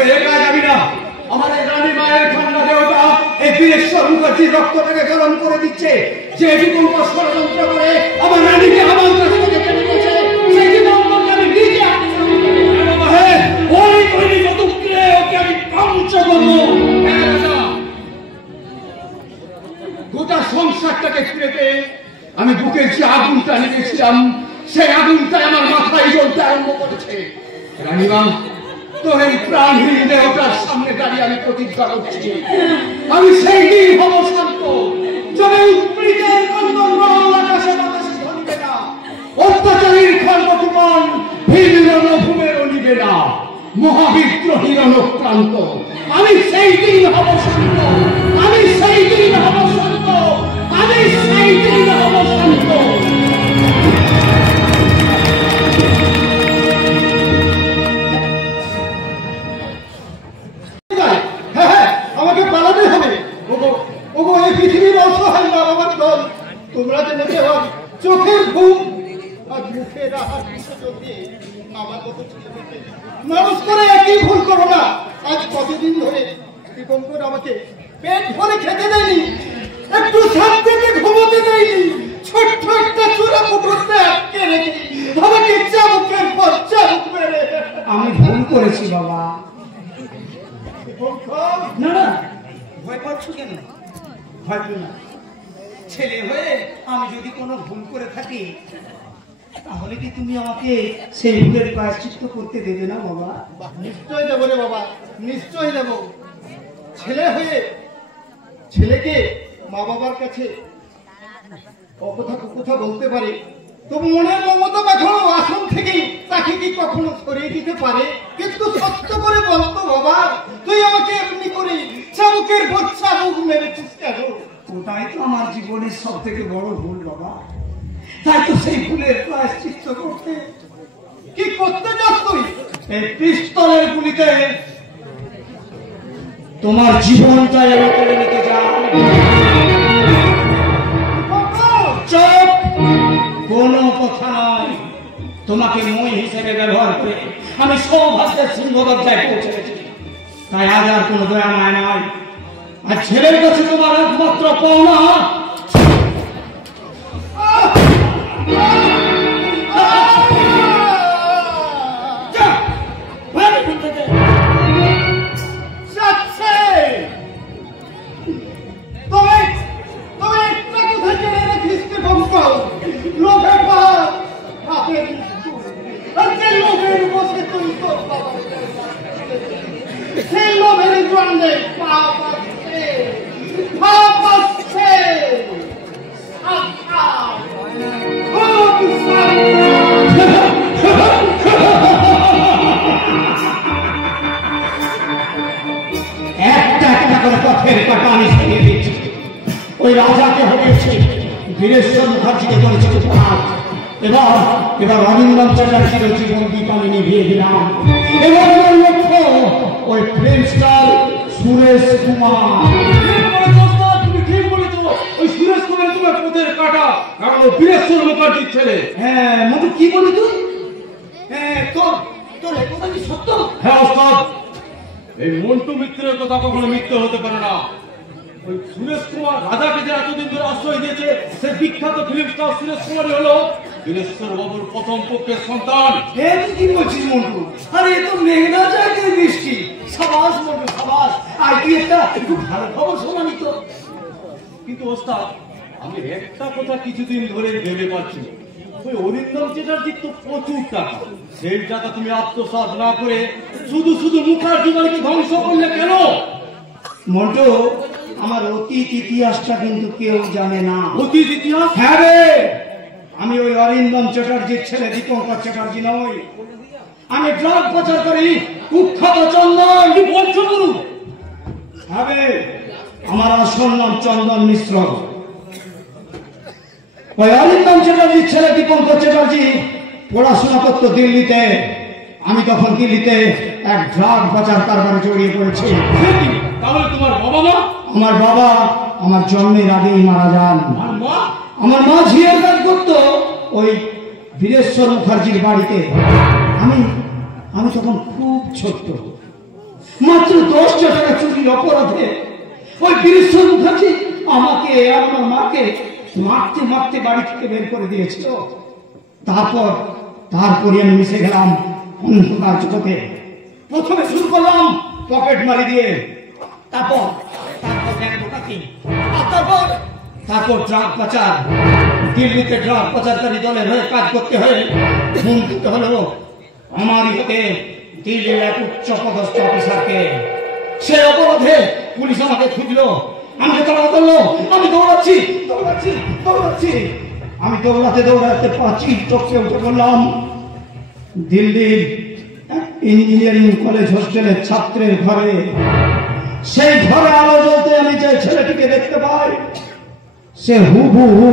তুই একা যাবি না। আমার এই রানী মায়ের ঠান্ডা দেহটা এই বীরেশ্বর মুখার্জির রক্তটাকে গরম করে দিচ্ছে। যে দীপঙ্কর ষড়যন্ত্র করে আমার রানীকে আমার কাছ থেকে কেড়ে নিয়েছে, সেই দীপঙ্করকে আমি নিজে ওই তৈরি যতুক্রে ওকে আমি ধ্বংস করবো। গোটা সংসারটাকে ফিরে পেয়ে আমি বুকের যে আগুনটা নিয়েছিলাম, সেই আগুনটা আমার মাথায় জ্বলতে আরম্ভ করেছে। রানীমা, তোর এই প্রাণহীন দেহটার সামনে দাঁড়িয়ে আমি প্রতিজ্ঞা করছি, আমি সেই দিন হব শান্ত, যবে উৎপীড়িতের কন্দন রোল আকাশে বাতাসে ধরিবে না, অত্যাচারীর খর্বকুমন ভিন রণভূমেরও নিবে না, মহাবিদ্রোহীর অনুক্রান্ত। আমি সেই দিন হব শান্ত, আমি সেই দিন হব শান্ত, আমি সেই দিন হব শান্ত। আমাকে পালাতে হবে। ওগো এই পৃথিবীর অসহায় মা বাবার দল, তোমরা জেনেছে চোখের ঘুম আর মুখের আহার চোখে আমার মতো ছেলেকে মানুষ করে একই ভুল করো না। আজ কতদিন ধরে দীপঙ্কর আমাকে পেট ভরে খেতে দেয়নি, একটু শান্তিতে ঘুমোতে দেয়নি, ছোট্ট একটা চূড়া পুকুরতে আটকে রেখে আমাকে চাবুকের পর চাবুক মেরে। আমি ভুল করেছি বাবা। না না, ভয় পাচ্ছ কেন? ভয় পেও না। ছেলে হয়ে আমি যদি কোনো ভুল করে থাকি, তাহলে কি তুমি আমাকে সেই ভুলের প্রায়শ্চিত্ত করতে দেবে না বাবা? নিশ্চয় দেবো রে বাবা, নিশ্চয় দেবো। ছেলে হয়ে ছেলেকে মা বাবার কাছে অকথা কুকথা বলতে পারে, তবু মনের মমতা এখনো আসন থেকেই তাকে কি কখনো সরিয়ে দিতে পারে? কিন্তু সত্য করে বলতো বাবা, তুই আমাকে এমনি করে চাবুকের ভোট চাবুক মেরেছিস কেন? ওটাই তো আমার জীবনের সব থেকে বড় ভুল বাবা। তাই তো সেই ভুলের প্রায়শ্চিত্ত করতে। কি করতে চাস তুই? এই পিস্তলের গুলিতে তোমার জীবনটা এলো করে নিতে চাও। চুপ, কোনো কথা নয়। তোমাকে মই হিসেবে ব্যবহার করে আমি সৌভাগ্যের সিংহদরজায় পৌঁছে গেছি। তাই আজ আর কোনো দয়া মায় নয়। আর ছেলের কাছে তোমার একমাত্র পাওনা ওই রাজাকে হরিয়েছে, বীরেশ্বর মুখার্জিকে করেছে উপহাস। এবার অরিন্দম চ্যাটার্জির জীবন দীপ আমি নিভিয়ে দিলাম। এবার আমার লক্ষ্য ওই ফিল্ম স্টার সুরেশ কুমার। তুমি ঠিক বলেছ, ওই সুরেশ কুমার তোমার পথের কাটা, কারণ ও বীরেশ্বর মুখার্জির ছেলে। হ্যাঁ মধু, কি বলি তুই? হ্যাঁ তোর এই কথা কি সত্য? হ্যাঁ ওস্তাদ, এই মন্টু মিত্রের কথা কখনো মিথ্যে হতে পারে না। ওই সুরেশ কুমার রাজাকে যে এতদিন ধরে আশ্রয় দিয়েছে, সে বিখ্যাত ফিল্ম স্টার সুরেশ কুমারই হলো বীরেশ্বর বাবুর প্রথম পক্ষের সন্তান। তুই কি বলছিস মন্টু? আরে এ তো মেঘনা চাইতে বৃষ্টি। সাবাস মন্টু, সাবাস। আর কি একটা একটু ভালো খবর শোনানি তো। কিন্তু ওস্তাদ, আমি একটা কথা কিছুদিন ধরে ভেবে পাচ্ছি, ওই অরিন্দম চ্যাটার্জির তো প্রচুর টাকা, সেই টাকা তুমি আত্মসাৎ না করে শুধু শুধু মুখার্জি বাড়িকে ধ্বংস করলে কেন? মন্টু, আমার অতীত ইতিহাসটা কিন্তু কেউ জানে না। অতীত ইতিহাস? হ্যাঁ রে, আমি ওই অরিন্দম চ্যাটার্জির ছেলে দীপঙ্কর চ্যাটার্জি নই। আমি ড্রাগ প্রচার করি, কুখ্যাত চন্দন। কি বলছো গুরু? হ্যাঁ রে, আমার আসল নাম চন্দন মিশ্র। ওই অরিন্দম চ্যাটার্জির ছেলে দীপঙ্কর চ্যাটার্জি পড়াশোনা করতো দিল্লিতে। আমি তখন দিল্লিতে এক ড্রাগ পাচার কারবারে জড়িয়ে পড়েছি। তাহলে তোমার বাবা মা? আমার বাবা আমার জন্মের আগেই মারা যান। আর মা? আমার মা ঝিয়ের কাজ করতো ওই বীরেশ্বর মুখার্জির বাড়িতে। আমি তখন খুব ছোট্ট। মাত্র 10টা টাকা চুরির অপরাধে ওই বীরেশ্বর মুখার্জি আমাকে আর আমার মাকে মারতে মারতে বাড়ি থেকে বের করে দিয়েছিল। তারপরে আমি মিশে গেলাম অন্ধকার জগতে। প্রথমে শুরু করলাম পকেট মারি দিয়ে, তারপর ব্যাংক ডাকাতি, তারপর ড্রাগ পাচার। দিল্লিতে ড্রাগ পাচারকারী দলের হয়ে কাজ করতে হয়ে খুন করতে হলো আমারই হাতে দিল্লির এক উচ্চ পদস্থ অফিসারকে। সে অপরাধে পুলিশ আমাকে খুঁজলো, আমাকে তাড়া করলো। আমি দৌড়াচ্ছি। আমি দৌড়াতে পাঁচিল টপকে উঠে পড়লাম দিল্লির ইঞ্জিনিয়ারিং কলেজ হোস্টেলের ছাত্রের ঘরে। সেই ঘরে আলো জ্বলতে আমি যে ছেলেটিকে দেখতে পাই, সে হুবহু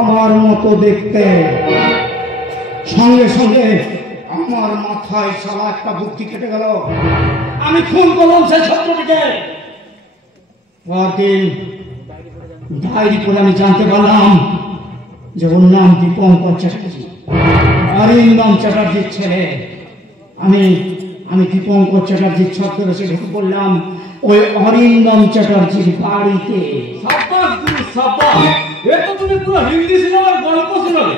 আমার মতো দেখতে। সঙ্গে সঙ্গে আমার মাথায় সারা একটা বুদ্ধি কেটে গেল। আমি ফোন করলাম সেই ছাত্রটিকে। পরদিন ডায়েরি করে আমি জানতে পারলাম যে ওর নাম দীপঙ্কর চ্যাটার্জি, অরিন্দম চ্যাটার্জির ছেলে। আমি দীপঙ্কর চ্যাটার্জির ছদ্মবেশে ঢুকে পড়লাম ওই অরিন্দম চ্যাটার্জির বাড়িতে। তুমি পুরো হিন্দি সিনেমার গল্প শোনাবে।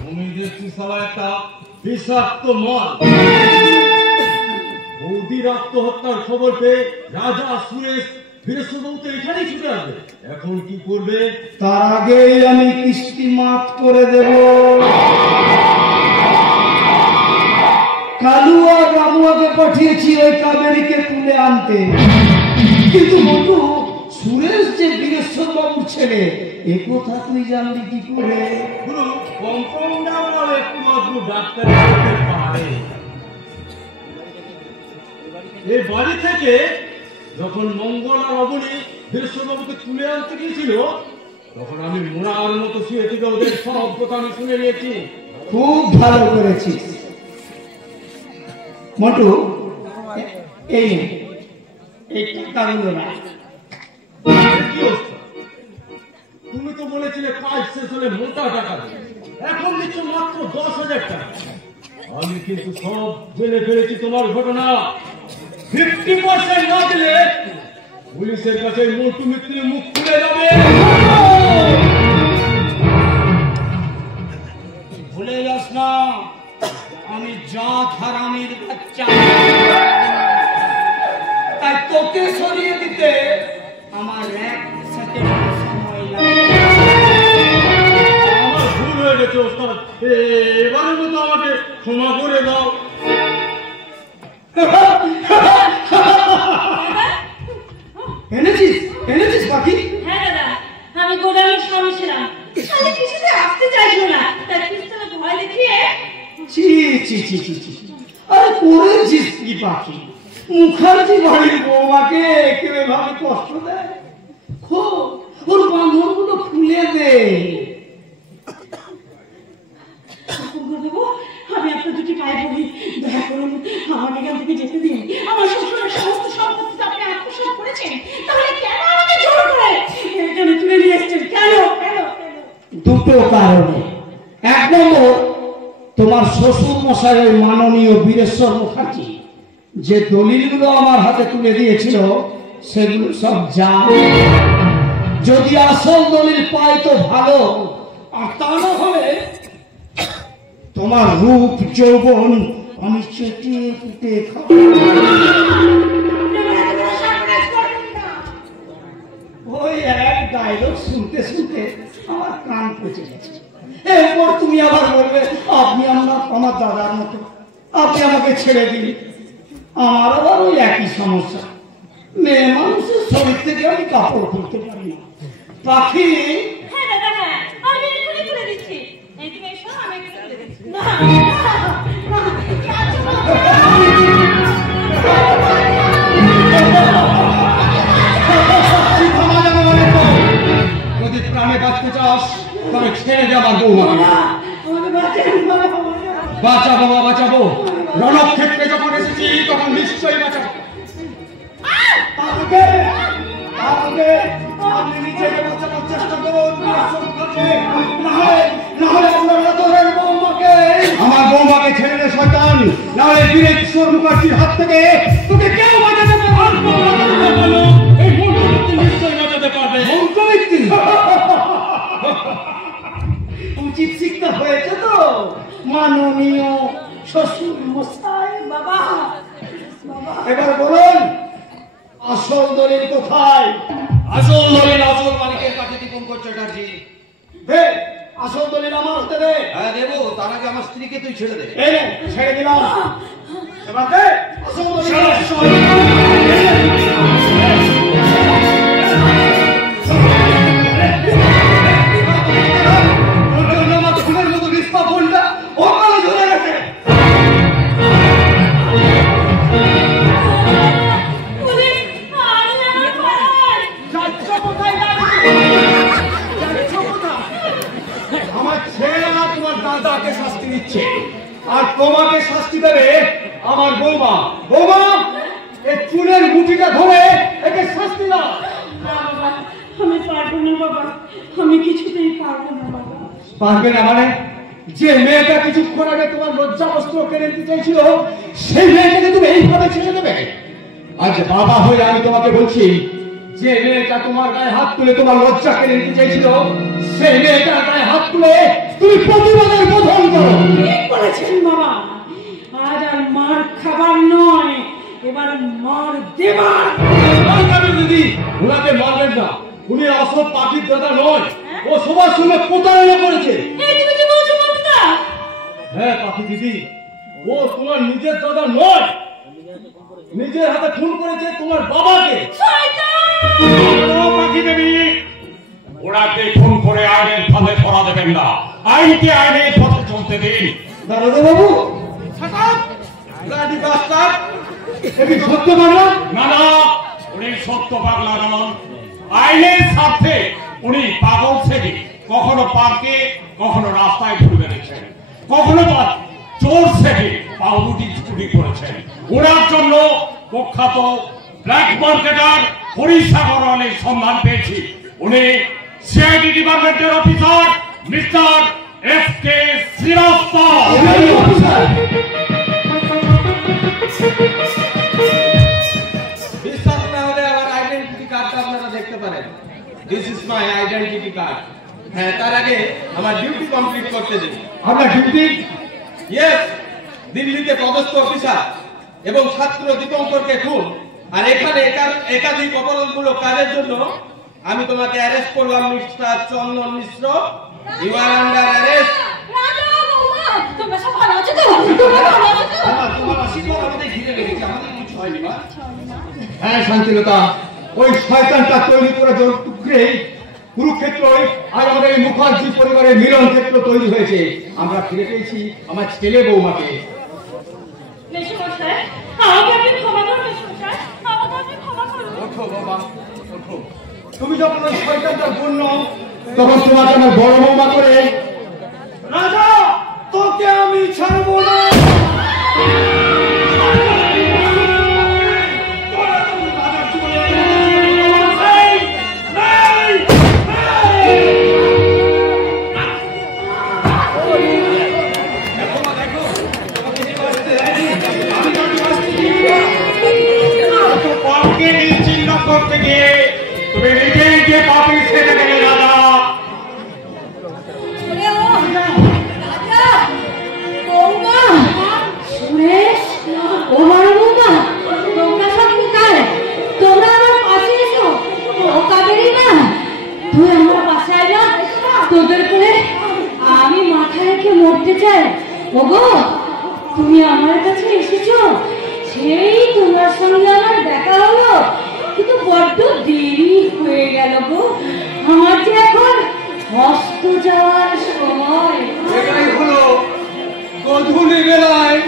তুমি দেখছি সালা একটা বিষাক্ত মাল। বৌদির আত্মহত্যার খবর পেয়ে রাজা সুরেশ বীরেশ্বরবাবু তো এখানেই ছুটে আসবে। এখন কি করবে? তার আগেই আমি কিস্তি মাফ করে দেব। কালু আর রামুয়াকে পাঠিয়েছি ওই কাবেরীকে তুলে আনতে, কিন্তু বন্ধু সুরেশ যে বীরেশ্বর বাবুর ছেলে এ কথা তুই জানলি কি করে? পুরো কম্পাউন্ডার একটু ডাক্তার করতে পারে। এই বাড়ি থেকে যখন মঙ্গল আর অবনী বীরেশ্বরবাবুকে তুলে আনতে গিয়েছিল, তখন আমি মোড়ার মতো শুয়ে থেকে ওদের সব কথা আমি শুনে নিয়েছি। খুব ভালো করেছিস মোটু। এই টাকাগুলো না। তুমি তো বলেছিলে কাজ শেষ হলে মোটা টাকা দেবে, এখন দিচ্ছ মাত্র 10,000 টাকা। আমি কিন্তু সব জেনে ফেলেছি তোমার ঘটনা। 50% না দিলে পুলিশের কাছে মোটু মিত্রের মুখ খুলে যাবে। ভুলে যাস না আমি জাত হারামির বাচ্চা, তাই তোকে সরিয়ে দিতে আমার 1 সেকেন্ড সময় লাগবে। আমার ভুল হয়ে গেছে ওস্তাদ, এবারের মতো আমাকে ক্ষমা করে দাও। এনেছিস পাখি? হ্যাঁ দাদা, আমি গোদামের সামনে ছিলাম, শালি কিছুতে আসতে চাইছিল না, তাই পিস্তলে ভয় দেখিয়ে। ছি ছি ছি ছি ছি, আরে করেছিস কি পাখি? মুখার্জি বাড়ির বৌমাকে কেউ এভাবে কষ্ট দেয়? ওর বাঁধনগুলো খুলে দে। আমি আপনার দুটি পায়ে পড়ি, দয়া করুন আমাকে এখান থেকে যেতে দিন। আমার শ্বশুরের সমস্ত সম্পত্তি আপনি আত্মসাৎ করেছেন, তাহলে কেন আমাকে জোর করে এখানে তুলে নিয়ে এসেছেন? কেন? দুটো কারণে। 1 নম্বর, তোমার শ্বশুর মশাইয়ের মাননীয় বীরেশ্বর মুখার্জি যে দলিলগুলো আমার হাতে তুলে দিয়েছিল সেগুলো সব যা। যদি আসল দলিল পাই তো ভালো, আর তা না হলে তোমার রূপ যৌবন আমি চেটে পুটে খাবো। ওই এক ডায়লগ শুনতে শুনতে আমার কান পচে গেছে। এরপর তুমি আবার বলবে আপনি আমার দাদার মতো, আপনি আমাকে ছেড়ে দিন। আমার আবার ওই একই সমস্যা, মেয়ে মানুষের শরীর থেকে আমি কাপড় খুলতে পারি না। পাখি, হ্যাঁ দাদা, হ্যাঁ আমি এখনই তুলে দিচ্ছি। এই তুমি এসো, আমি এখনই তুলে দিচ্ছি। না যদি প্রাণে বাঁচতে চাস তবে ছেড়ে দে আমার বৌমাকে। বাঁচাবো বাঁচাবো, রণক্ষেত্রে যখন এসেছি তখন নিশ্চয়ই বাঁচাবো। আপনি নিজেকে বাঁচানোর চেষ্টা করুন, নাহলে আপনার আদরের বৌমাকে, আমার বৌমাকে ছেড়ে দে শয়তান, নাহলে বীরেশ্বর মুখার্জির হাত থেকে তোকে কেউ মাননীয় শ্বশুর মশাই। বাবা এবার বলুন আসল দলিল কোথায়? আসল দলিল আসল মালিকের কাছে দীপঙ্কর চ্যাটার্জি। দে আসল দলিল আমার হাতে দে। হ্যাঁ দেবো, তার আগে আমার স্ত্রীকে তুই ছেড়ে দে। এই নে, ছেড়ে দিলাম। এবার দে আসল দলিল। দাদাকে শাস্তি দিচ্ছে আর তোমাকে শাস্তি দেবে আমার বৌমা। বৌমা এই চুলের মুঠিটা ধরে একে শাস্তি দাও। আমি পারবো না বাবা, আমি কিছুতেই পারবো না বাবা। পারবে না মানে? যে মেয়েটা কিছুক্ষণ আগে তোমার লজ্জা বস্ত্র কেড়ে নিতে চাইছিল সেই মেয়েটাকে তুমি এইভাবে ছেড়ে দেবে? আজ বাবা হয়ে আমি তোমাকে বলছি, যে মেয়েটা তোমার গায়ে হাত তুলে তোমার লজ্জা কেড়ে নিতে চাইছিল সেই মেয়েটার গায়ে হাত তুলে তুমি প্রতিবাদের বোধন করো। ঠিক বলেছেন বাবা, আজ আর মার খাবার নয়, এবার মার দেবার। দিদি ওনাকে মারবেন না, উনি আসল পাখির দাদা নয়, ও সবার সঙ্গে প্রতারণা করেছে। এই তুমি কি বলছো বন্ধুদা? হ্যাঁ পাখি দিদি, ও তোমার নিজের দাদা নয়, নিজের হাতে খুন করেছে তোমার বাবাকে। পাখি দেবী, ওনাকে খুন করে আইনের ফাঁদে ধরা দেবেন না, আইনকে আইনের পথে চলতে দিন। দারোগা বাবু সত্য বাংলা না না, উনি সত্য পাগলা নন, আইনের স্বার্থে উনি পাগল থেকে কখনো পার্কে কখনো রাস্তায় ঘুরে বেড়েছেন, কখনো বা চোর থেকে পাউরুটি চুরি করেছেন। ওনার জন্য প্রখ্যাত ব্ল্যাক মার্কেটার হরিসাগর অনেক সন্ধান পেয়েছি। উনি সিআইডি ডিপার্টমেন্টের অফিসার মিস্টার এস.কে. শ্রীবাস্তব। বিশ্বাস না হলে আমার আইডেন্টিটি কার্ডটা আপনারা দেখতে পারেন। This is my identity card. হ্যাঁ, তার আগে আমার ডিউটি কমপ্লিট করতে দিন। আপনার ডিউটি? ইয়েস, দিল্লিতে পদস্থ অফিসার এবং ছাত্র দীপঙ্করকে খুন আর এখানে একাধিক অপরাধমূলক কাজের জন্য আমি তোমাকে অ্যারেস্ট করলাম mister Chandan Mishra. You are under arrest. Raja বৌমা, তোমরা সব ভালো আছো তো? তোমরা ভালো আছো তো? তোমার আশীর্বাদ আমাদের ঘিরে রেখেছে, আমাদের কিছু হয়নি মা। হ্যাঁ শান্তিলতা, ওই শয়তানটা তৈরি করে টুকরে কুরুক্ষেত্র আজ আমাদের এই মুখার্জি পরিবারের মিলন ক্ষেত্র তৈরি হয়েছে। আমরা ফিরে পেয়েছি আমার ছেলে বৌমাকে। মেসোমশাই, আমাকে আপনি ক্ষমা করুন মেসোমশাই, আমাকে আপনি ক্ষমা করুন। ওঠো বাবা, ওঠো। তুমি যখন ওই শয়তানটার জন্য তখন তোমাকে আমার বড় বৌমা করে রাজা, তোকে আমি ছাড়বো না। করতে গিয়ে তুমি নিজেই যে পাপি ছেড়ে গেলে দাদা। রাজা বৌমা, সুরেশ, ও বড় বৌমা, তোমরা সব কোথায়? তোমরা আমার পাশে এসো। ও কাবেরী না, তুই আমার পাশে আয় না, তোদের করে আমি মাথা রেখে মরতে চাই। ওগো, তুমি আমার কাছে এসেছো, সেই তোমার সঙ্গে আমার দেখা হলো, কিন্তু বড্ড দেরি হয়ে গেল গো। আমার যে এখন অস্ত যাওয়ার সময়। এটাই হলো গধূলি বেলায়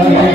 বেলা